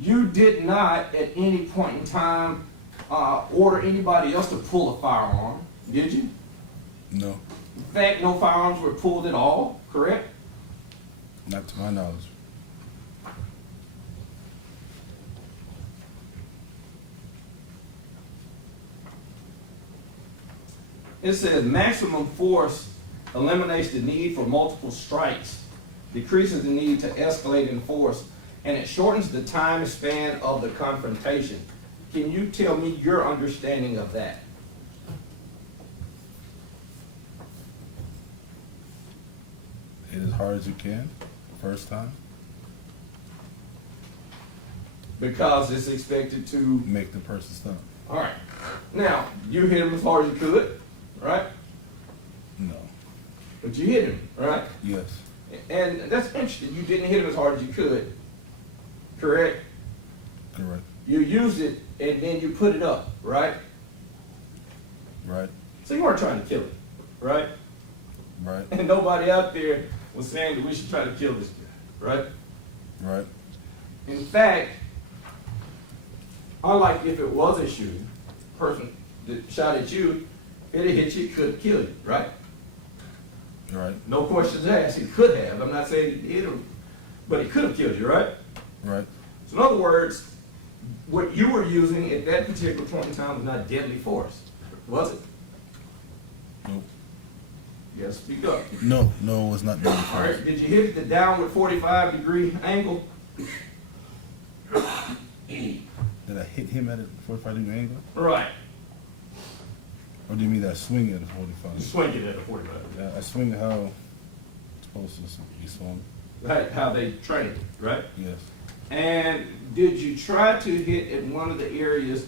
You did not at any point in time order anybody else to pull a firearm, did you? No. In fact, no firearms were pulled at all, correct? Not to my knowledge. It says maximum force eliminates the need for multiple strikes, decreases the need to escalate in force, and it shortens the time span of the confrontation. Can you tell me your understanding of that? Hit as hard as you can, first time. Because it's expected to. Make the person stop. All right. Now, you hit him as hard as you could, right? No. But you hit him, right? Yes. And that's interesting. You didn't hit him as hard as you could, correct? Correct. You used it and then you put it up, right? Right. So you weren't trying to kill him, right? Right. And nobody out there was saying that we should try to kill this guy, right? Right. In fact, unlike if it was a shooting, person that shot at you, it'd hit you, could kill you, right? Right. No questions asked. He could have. I'm not saying it, but he could have killed you, right? Right. So in other words, what you were using at that particular point in time was not deadly force, was it? Nope. Yes, speak up. No, it was not done. All right, did you hit the downward 45-degree angle? Did I hit him at a 45-degree angle? Right. Or do you mean that I swing at a You 45? swing it at a 45. I swing how it's supposed to be swung. Right, how they train it, right? Yes. And did you try to hit at one of the areas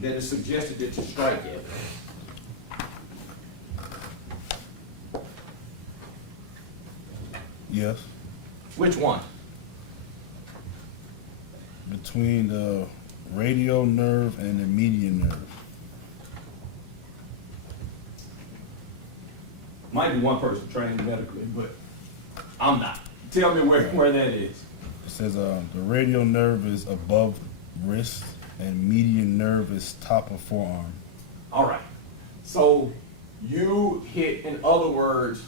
that is suggested that you strike at? Yes. Which one? Between the radial nerve and the median nerve. Might be one person trained medically, but I'm not. Tell me where that is. It says the radial nerve is above wrist and median nerve is top of forearm. All right. So you hit, in other words,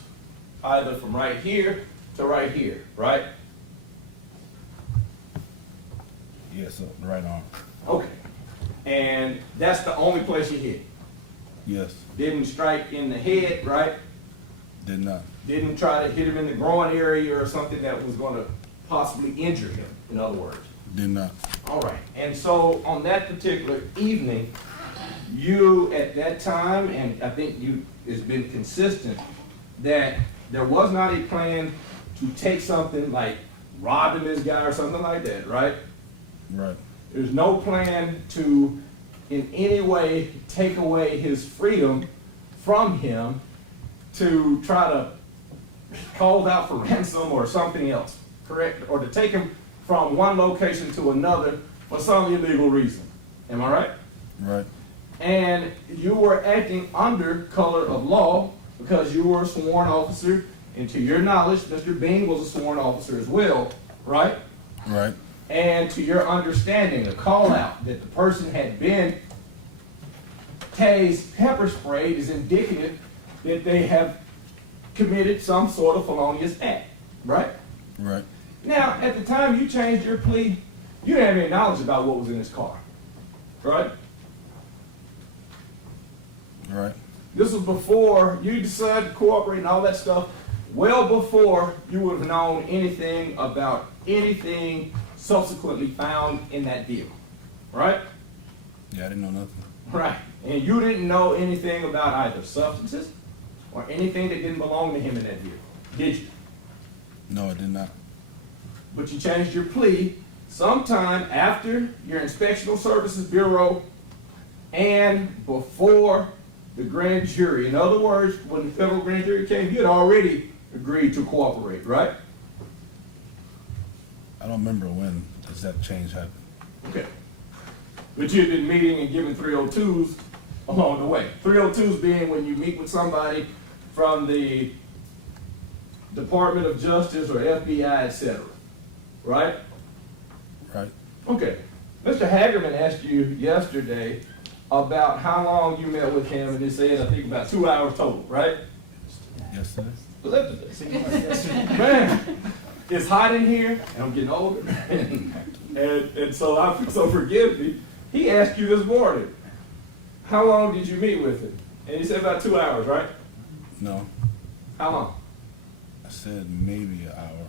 either from right here to right here, right? Yes, so the right arm. Okay. And that's the only place you hit. Yes, Didn't strike in the head, right? did not. Didn't try to hit him in the groin area or something that was going to possibly injure him, in other words. Did not. All right. And so on that particular evening, you at that time, and I think it's been consistent, that there was not a plan to take something like robbing this guy or something like that, right? Right. There's no plan to in any way take away his freedom from him to try to call out for ransom or something else, correct? Or to take him from one location to another for some illegal reason. Am I right? Right. And you were acting under color of law because you were a sworn officer, and to your knowledge, Mr. Bean was a sworn officer as well, right? Right. And to your understanding, a call out that the person had been tased, pepper sprayed is indicative that they have committed some sort of felonious act, right? Right. Now, at the time you changed your plea, you didn't have any knowledge about what was in his car, right? Right. This was before you decided to cooperate and all that stuff, well before you would have known anything about anything subsequently found in that vehicle, right? Yeah, I didn't know nothing. Right. And you didn't know anything about either substances or anything that didn't belong to him in that vehicle, did you? No, I did not. But you changed your plea sometime after your Inspectional Services Bureau and before the grand jury. In other words, when the federal grand jury came, you had already agreed to cooperate, right? I don't remember when that change happened. Okay. But you had been meeting and giving 302s along the way. 302s being when you meet with somebody from the Department of Justice or FBI, etc. Right? Right. Okay. Mr. Hagerman asked you yesterday about how long you met with him, and he said, I think about 2 hours total, right? Yesterday. Man, it's hot in here, and I'm getting older, and so forgive me. He asked you this morning, how long did you meet with him? And he said about 2 hours, right? No. How long? I said maybe an hour.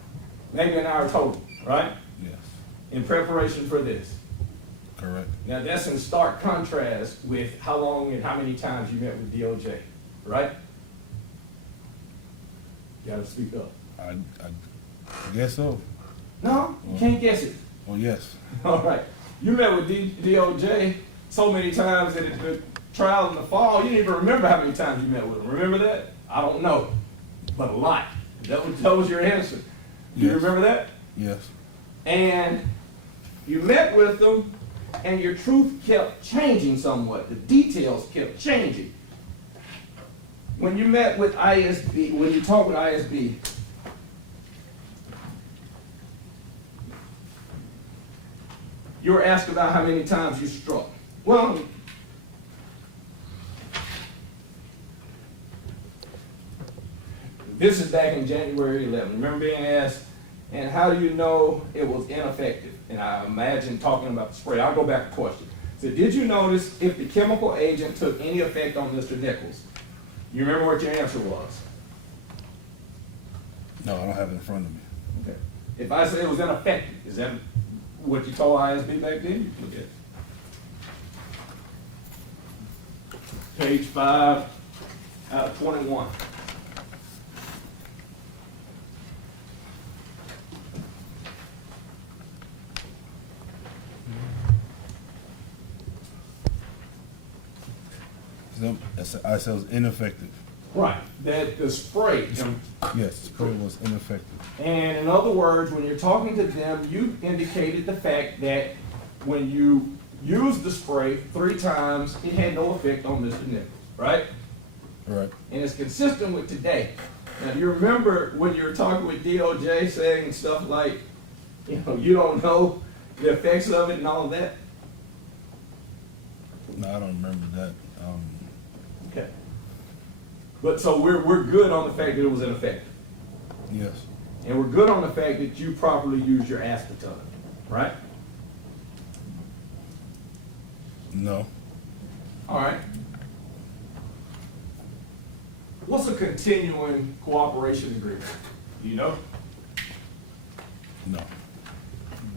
Maybe an hour total, right? Yes. In preparation for this. Correct. Now that's in stark contrast with how long and how many times you met with DOJ, right? You gotta speak up. I guess so. No, you can't guess it. Well, yes. All right. You met with DOJ so many times that at the trial in the fall, you didn't even remember how many times you met with him. Remember that? I don't know, but a lot. That was your answer. Do you Yes. remember that? Yes. And you met with them, and your truth kept changing somewhat. The details kept changing. When you met with ISB, when you talked with ISB, you were asked about how many times you struck. Well, this is back in January 11. Remember being asked, and how do you know it was ineffective? And I imagine talking about the spray. I'll go back to the question. So did you notice if the chemical agent took any effect on Mr. Nichols? You remember what your answer was? No, I don't have it in front of me. Okay. If I say it was ineffective, is that what you told ISB back then? You can look at it. Page 5 out of 21. I said it was ineffective. Right. That the spray. Yes, spray was ineffective. And in other words, when you're talking to them, you indicated the fact that when you used the spray 3 times, it had no effect on Mr. Nichols, right? Right. And it's consistent with today. Now, you remember when you were talking with DOJ saying stuff like, You know, you don't know the effects of it and all of that? No, I don't remember that. Okay. But so we're good on the fact that it was ineffective. Yes. And we're good on the fact that you properly used your aspartame, right? No. All right. What's a continuing cooperation agreement? Do you know? No.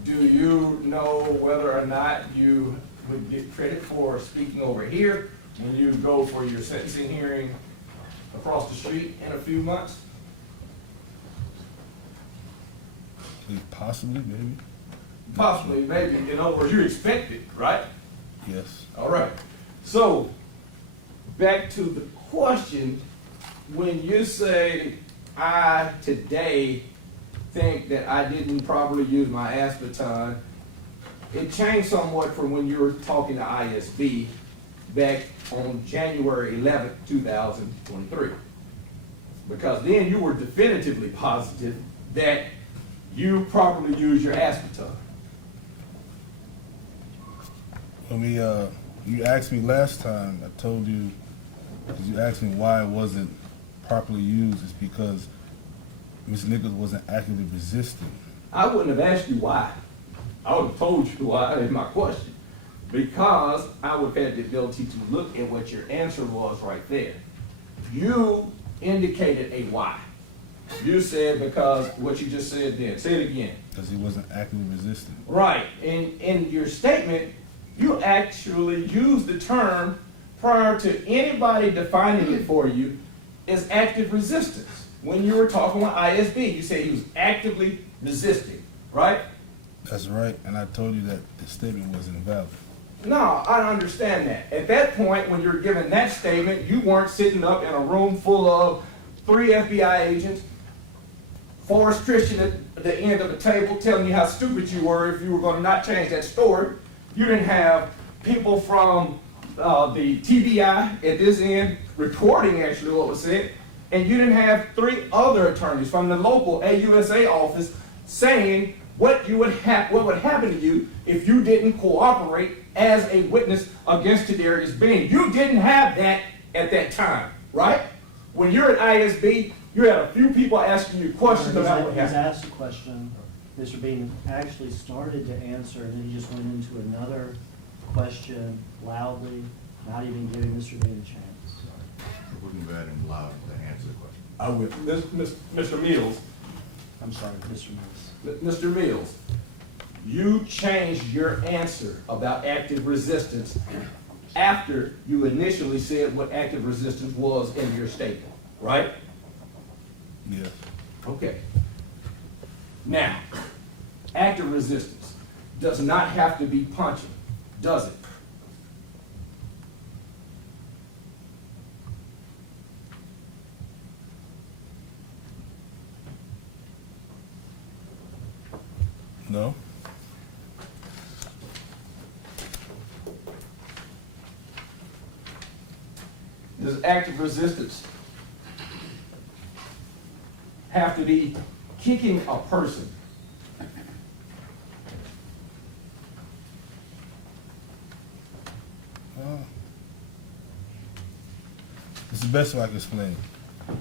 Do you know whether or not you would get credit for speaking over here when you go for your sentencing hearing across the street in a few months? Possibly, maybe. Possibly, maybe. In other words, you expect it, right? Yes. All right. So, back to the question, when you say, I today think that I didn't properly use my aspartame, it changed somewhat from when you were talking to ISB back on January 11th, 2023. Because then you were definitively positive that you properly used your aspartame. When you asked me last time, I told you, because you asked me why it wasn't properly used, it's because Ms. Nichols wasn't actively resisting. I wouldn't have asked you why. I would have told you why in my question. Because I would have had the ability to look at what your answer was right there. You indicated a why. You said because what you just said then. Say it again. Because he wasn't actively resisting. Right. In your statement, you actually used the term prior to anybody defining it for you as active resistance. When you were talking with ISB, you said he was actively resisting, right? That's right, and I told you that the statement wasn't valid. No, I understand that. At that point, when you were giving that statement, you weren't sitting up in a room full of 3 FBI agents, Forrest Christian at the end of the table telling you how stupid you were if you were going to not change that story. You didn't have people from the TBI at this end reporting actually what was said, and you didn't have 3 other attorneys from the local AUSA office saying what would happen to you if you didn't cooperate as a witness against Tadarius Bean. You didn't have that at that time, right? When you're at ISB, you had a few people asking you questions about what He's happened. asked a question, Mr. Bean actually started to answer, and then he just went into another question loudly, not even giving Mr. Bean a chance. I wouldn't have had him allowed to answer the question. I will. Mr. Mills, I'm sorry, Mr. Mills. Mr. Mills, you changed your answer about active resistance after you initially said what active resistance was in your statement, right? Yes. Okay. Now, active resistance does not have to be punching, does it? No? Does active resistance have to be kicking a person? It's the best way I can explain it.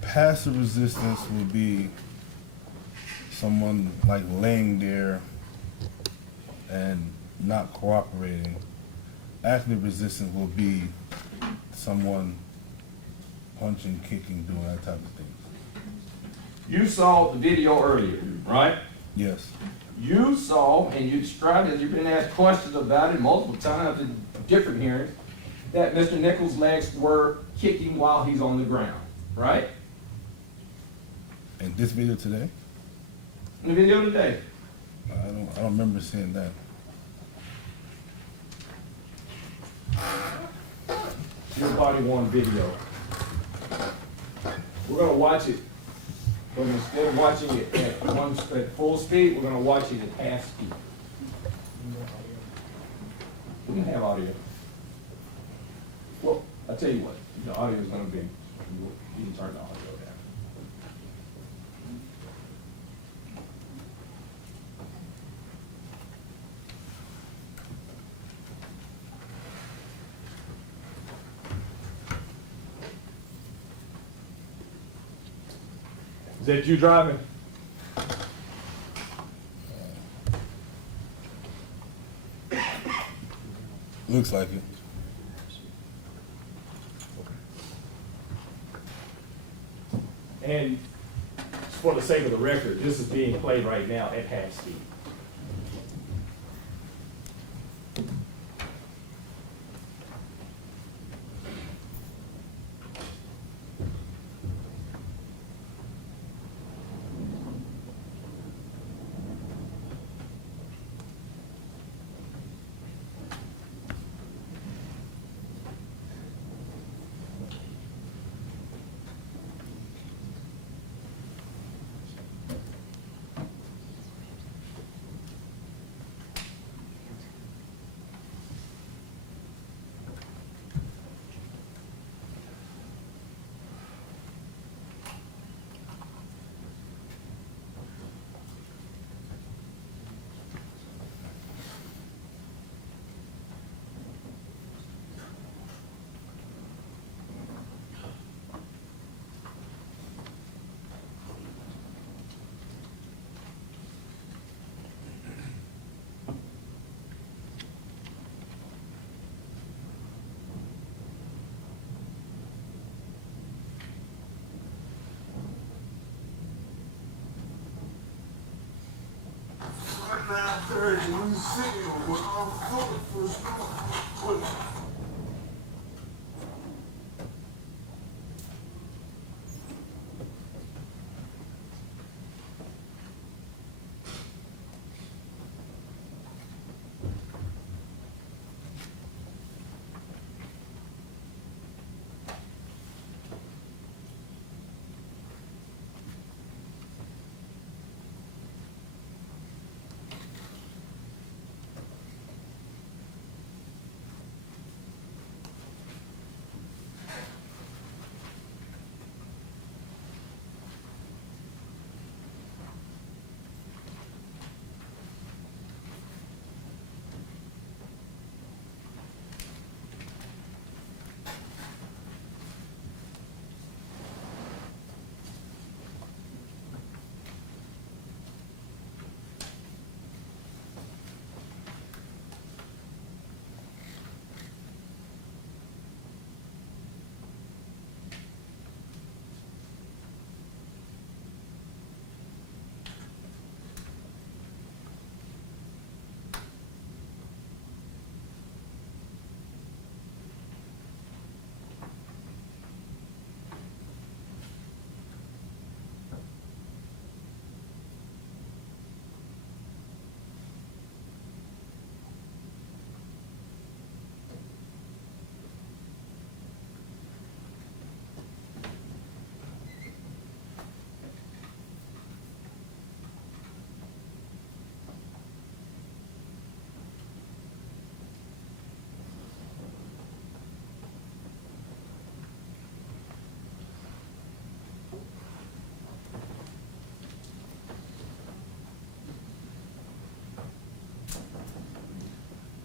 Passive resistance would be someone like laying there and not cooperating. Active resistance will be someone punching, kicking, doing that type of thing. You saw the video earlier, right? Yes. You saw, and you described it, you've been asked questions about it multiple times in different hearings, that Mr. Nichols' legs were kicking while he's on the ground, right? In this video today, In the video today. I don't remember seeing that. Your body worn video. We're gonna watch it, but instead of watching it at full speed, we're gonna watch it at half speed. We can have audio. Well, I'll tell you what, the audio is gonna be, you can turn the audio down. Is that you driving? Looks like it. And for the sake of the record, this is being played right now at half speed.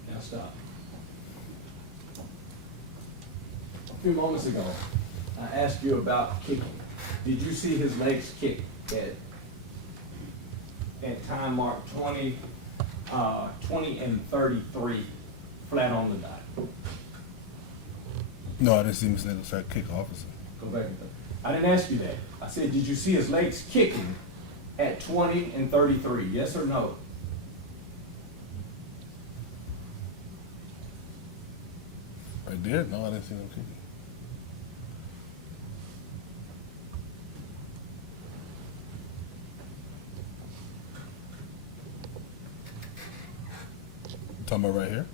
Now stop. A few moments ago, I asked you about kicking. Did you see his legs kick at time mark 20 and 33, flat on the dot? No, I didn't see Mr. Nichols try to kick officer. Go back and I didn't ask you that. I said, did you see his legs kicking at 20 and 33? Yes or no? Right there? No, I didn't see him kicking. Talking about right here?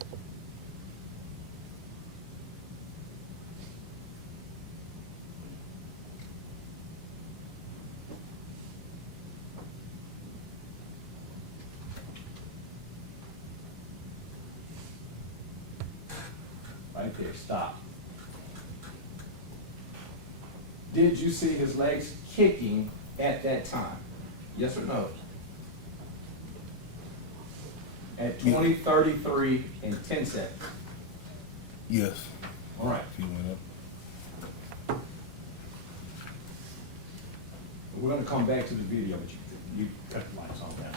Right there, stop. Did you see his legs kicking at that time? Yes or no? At 20, 33, and 10 seconds. Yes. All right. He went up. we're gonna come back to the video, but you cut the lights on down.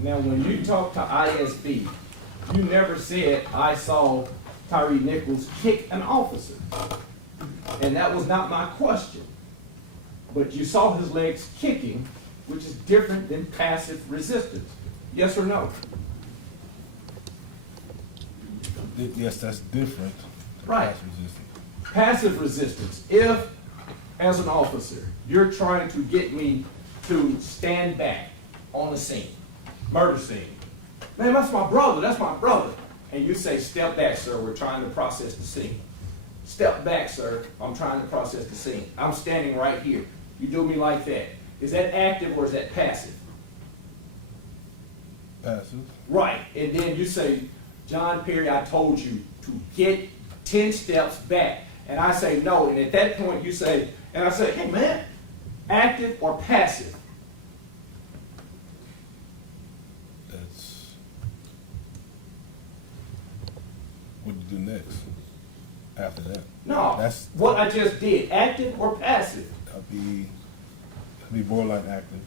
Now, when you talk to ISB, you never said, I saw Tyre Nichols kick an officer. And that was not my question. But you saw his legs kicking, which is different than passive resistance. Yes or no? Yes, that's different. Right. Passive resistance. Passive resistance. If, as an officer, you're trying to get me to stand back on the scene, murder scene. Man, that's my brother, that's my brother. And you say, step back, sir, we're trying to process the scene. Step back, sir, I'm trying to process the scene. I'm standing right here. You do me like that. Is that active or is that passive? Passive. Right, and then you say, John Perry, I told you to get 10 steps back. And I say no, and at that point you say, and I say, hey man, active or passive? That's what do you do next after that? No, That's what I just did, active or passive? I'll be borderline active.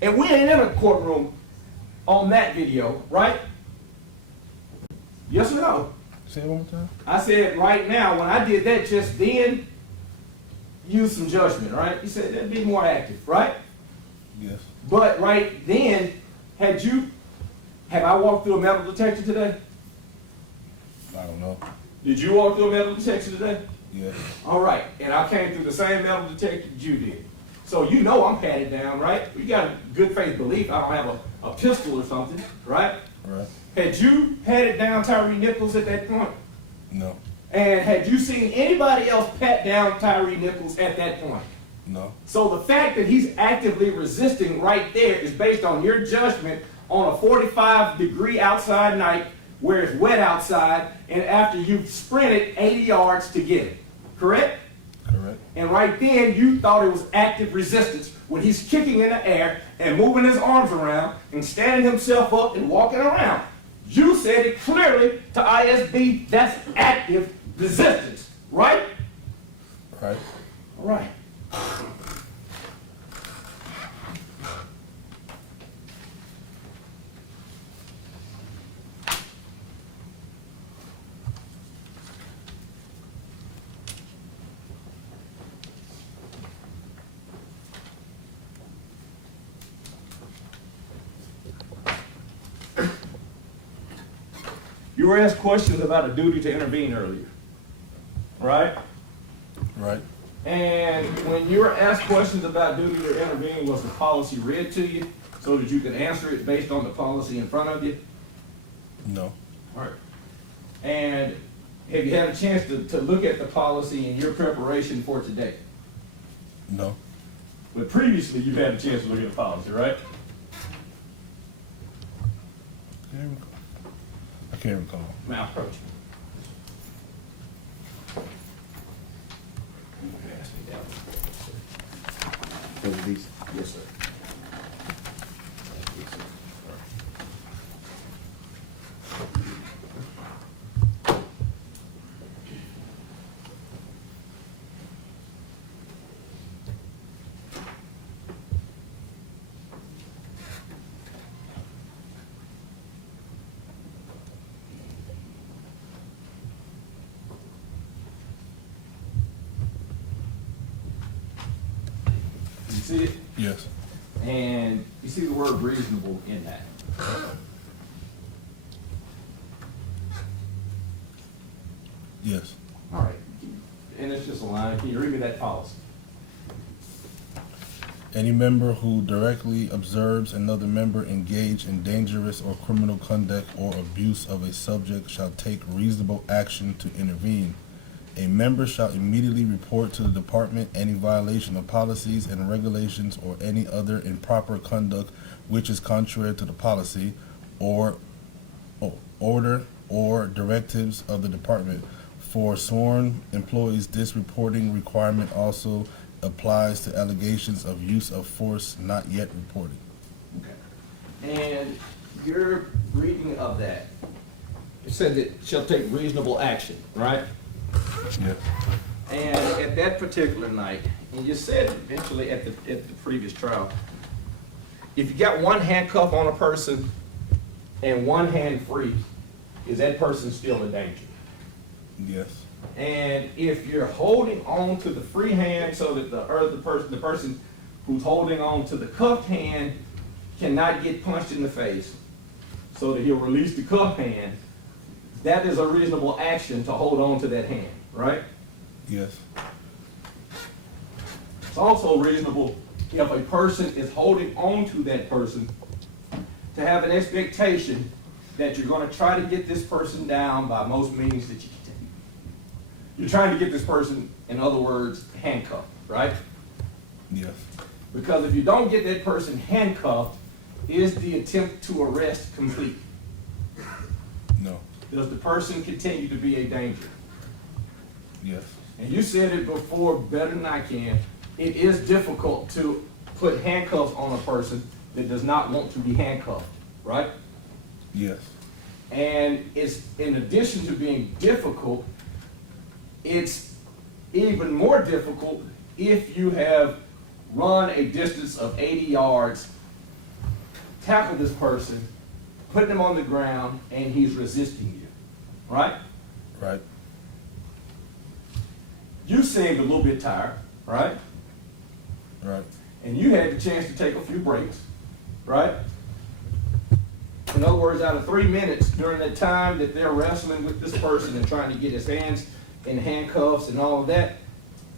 And we ain't in a courtroom on that video, right? Yes or no? Say it one more time. I said right now, when I did that just then, use some judgment, right? You said that'd be more active, right? Yes. But right then, have I walked through a metal detector today? I don't know. Did you walk through a metal detector today? Yes. All right, and I came through the same metal detector that you did. So you know I'm patted down, right? You got a good faith belief I don't have a pistol or something, right? Right. Had you patted down Tyre Nichols at that point? No. And had you seen anybody else pat down Tyre Nichols at that point? No. So the fact that he's actively resisting right there is based on your judgment on a 45-degree outside night where it's wet outside and after you've sprinted 80 yards to get it, correct? Correct. And right then you thought it was active resistance when he's kicking in the air and moving his arms around and standing himself up and walking around. You said it clearly to ISB, that's active resistance, right? Right. All right. You were asked questions about a duty to intervene earlier, right? Right. And when you were asked questions about duty to intervene, was the policy read to you so that you could answer it based on the policy in front of you? No. All right. And have you had a chance to look at the policy in your preparation for today? No. But previously you've had a chance to look at the policy, right? I can't recall. Now approach me. Over these. Yes, sir. You see it? Yes. And you see the word reasonable in that. Yes. All right. And it's just a line. Can you read me that policy? Any member who directly observes another member engage in dangerous or criminal conduct or abuse of a subject shall take reasonable action to intervene. A member shall immediately report to the department any violation of policies and regulations or any other improper conduct which is contrary to the policy or order or directives of the department. For sworn employees, this reporting requirement also applies to allegations of use of force not yet reported. Okay. And your reading of that, it said that shall take reasonable action, right? Yes. And at that particular night, and you said eventually at the previous trial, if you got one handcuff on a person and one hand free, is that person still a danger? Yes. And if you're holding on to the free hand so that the person who's holding on to the cuffed hand cannot get punched in the face, so that he'll release the cuffed hand, that is a reasonable action to hold on to that hand, right? Yes. It's also reasonable if a person is holding on to that person to have an expectation that you're going to try to get this person down by most means that you can take. You're trying to get this person, in other words, handcuffed, right? Yes. Because if you don't get that person handcuffed, is the attempt to arrest complete? No. Does the person continue to be a danger? Yes. And you said it before better than I can. It is difficult to put handcuffs on a person that does not want to be handcuffed, right? Yes. And it's, in addition to being difficult, it's even more difficult if you have run a distance of 80 yards, tackle this person, put him on the ground, and he's resisting you, right? Right. You seemed a little bit tired, right? Right. And you had the chance to take a few breaks, right? In other words, out of 3 minutes during that time that they're wrestling with this person and trying to get his hands in handcuffs and all of that,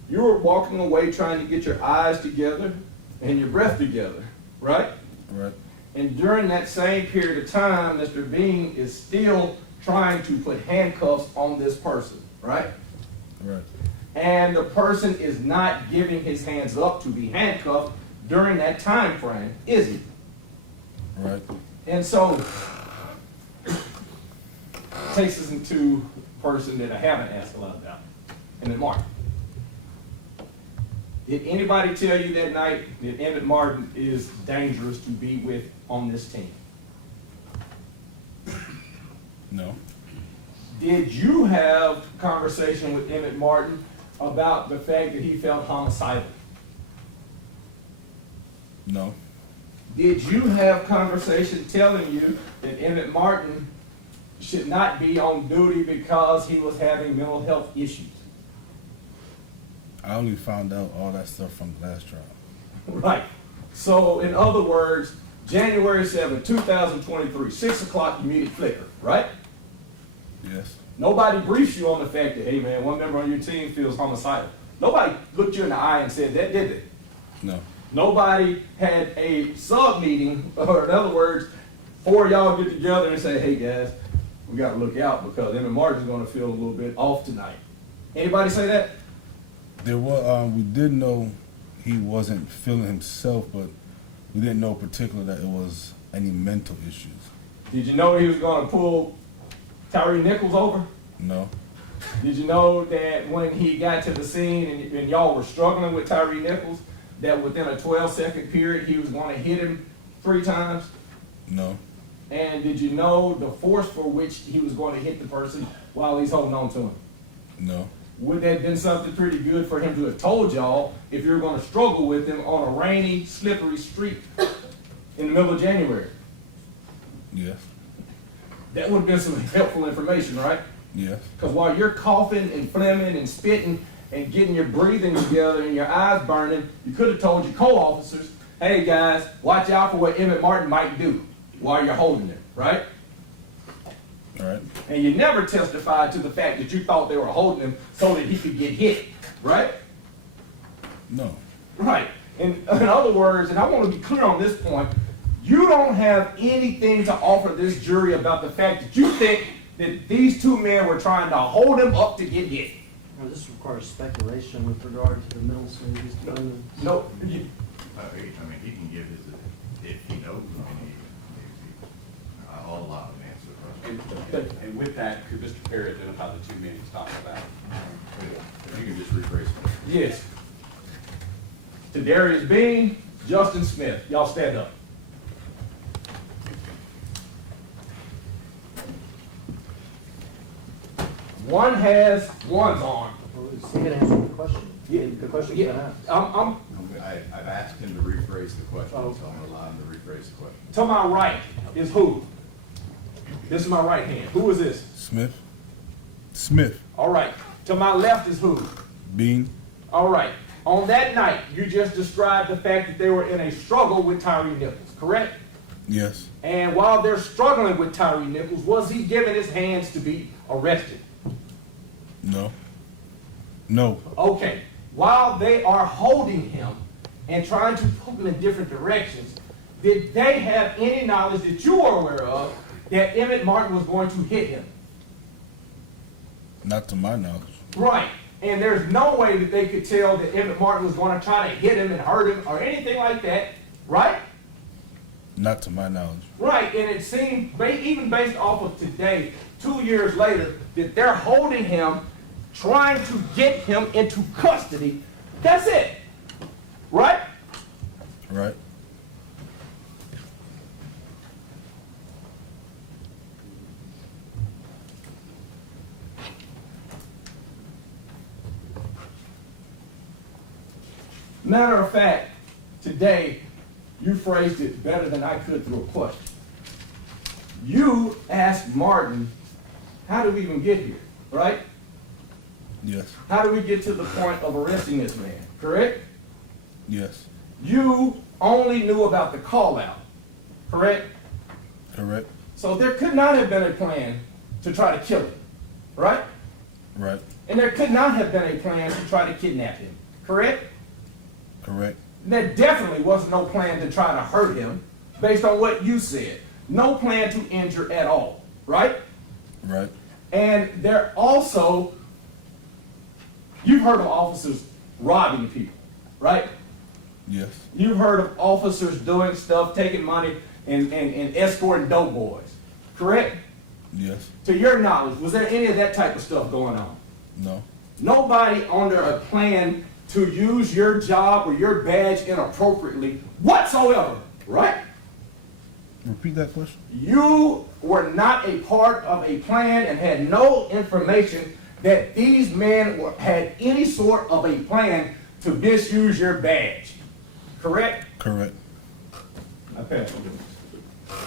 you were walking away trying to get your eyes together and your breath together, right? Right. And during that same period of time, Mr. Bean is still trying to put handcuffs on this person, right? Right. And the person is not giving his hands up to be handcuffed during that time frame, is he? Right. And so, it takes us into a person that I haven't asked a lot about, Emmett Martin. Did anybody tell you that night that Emmett Martin is dangerous to be with on this team? No. Did you have a conversation with Emmett Martin about the fact that he felt homicidal? No. Did you have conversation telling you that Emmett Martin should not be on duty because he was having mental health issues? I only found out all that stuff from the last trial. Right. So, in other words, January 7, 2023, 6 o'clock, you meet at Flickr, right? Yes. Nobody briefs you on the fact that, hey man, one member on your team feels homicidal. Nobody looked you in the eye and said that, did they? No. Nobody had a sub-meeting, or in other words, 4 of y'all get together and say, hey guys, we got to look out because Emmett Martin's going to feel a little bit off tonight. Anybody say that? There was we did know he wasn't feeling himself, but we didn't know particular that it was any mental issues. Did you know he was going to pull Tyre Nichols over? No. Did you know that when he got to the scene and y'all were struggling with Tyre Nichols, that within a 12-second period he was going to hit him 3 times? No. And did you know the force for which he was going to hit the person while he's holding on to him? No. Would that have been something pretty good for him to have told y'all if you were going to struggle with him on a rainy, slippery street in the middle of January? Yes. That would have been some helpful information, right? Yes. Because while you're coughing and phlegming and spitting and getting your breathing together and your eyes burning, you could have told your co-officers, hey guys, watch out for what Emmett Martin might do while you're holding him, right? All right. And you never testified to the fact that you thought they were holding him so that he could get hit, right? No. Right. In other words, and I want to be clear on this point, you don't have anything to offer this jury about the fact that you think that these 2 men were trying to hold him up to get hit. Now, this requires speculation with regard to the mental stages. No, I mean, he can give his, if he knows, I'll allow him to answer the question. And with that, could Mr. Perry identify the 2 men he's talking about? If you can just rephrase it. yes. To Darius Bean, Justin Smith. Y'all stand up. One has one's arm. Well, is he gonna answer the question? The question's been asked. I've asked him to rephrase the question, so Oh. I'm gonna allow him to rephrase the question. To my right is who? This is my right hand. Who is this? Smith. Smith. All right. To my left is who? Bean. All right. On that night, you just described the fact that they were in a struggle with Tyre Nichols, correct? Yes. And while they're struggling with Tyre Nichols, was he given his hands to be arrested? No. No. Okay. While they are holding him and trying to pull him in different directions, did they have any knowledge that you are aware of that Emmett Martin was going to hit him? Not to my knowledge. Right. And there's no way that they could tell that Emmett Martin was going to try to hit him and hurt him or anything like that, right? Not to my knowledge. Right, and it seemed, even based off of today, 2 years later, that they're holding him, trying to get him into custody. That's it. Right? Right? Matter of fact, today, you phrased it better than I could through a question. You asked Martin, how did we even get here? Right? Yes. How did we get to the point of arresting this man? Correct? Yes. You only knew about the call out. Correct? Correct. So there could not have been a plan to try to kill him. Right? Right. And there could not have been a plan to try to kidnap him. Correct? Correct. There definitely was no plan to try to hurt him based on what you said. No plan to injure at all. Right? Right. And there also, you've heard of officers robbing people, right? Yes. You've heard of officers doing stuff, taking money and escorting dope boys, correct? Yes. To your knowledge, was there any of that type of stuff going on? No. Nobody under a plan to use your job or your badge inappropriately whatsoever, right? Repeat that question. You were not a part of a plan and had no information that these men had any sort of a plan to misuse your badge. Correct? Correct. I pass on this.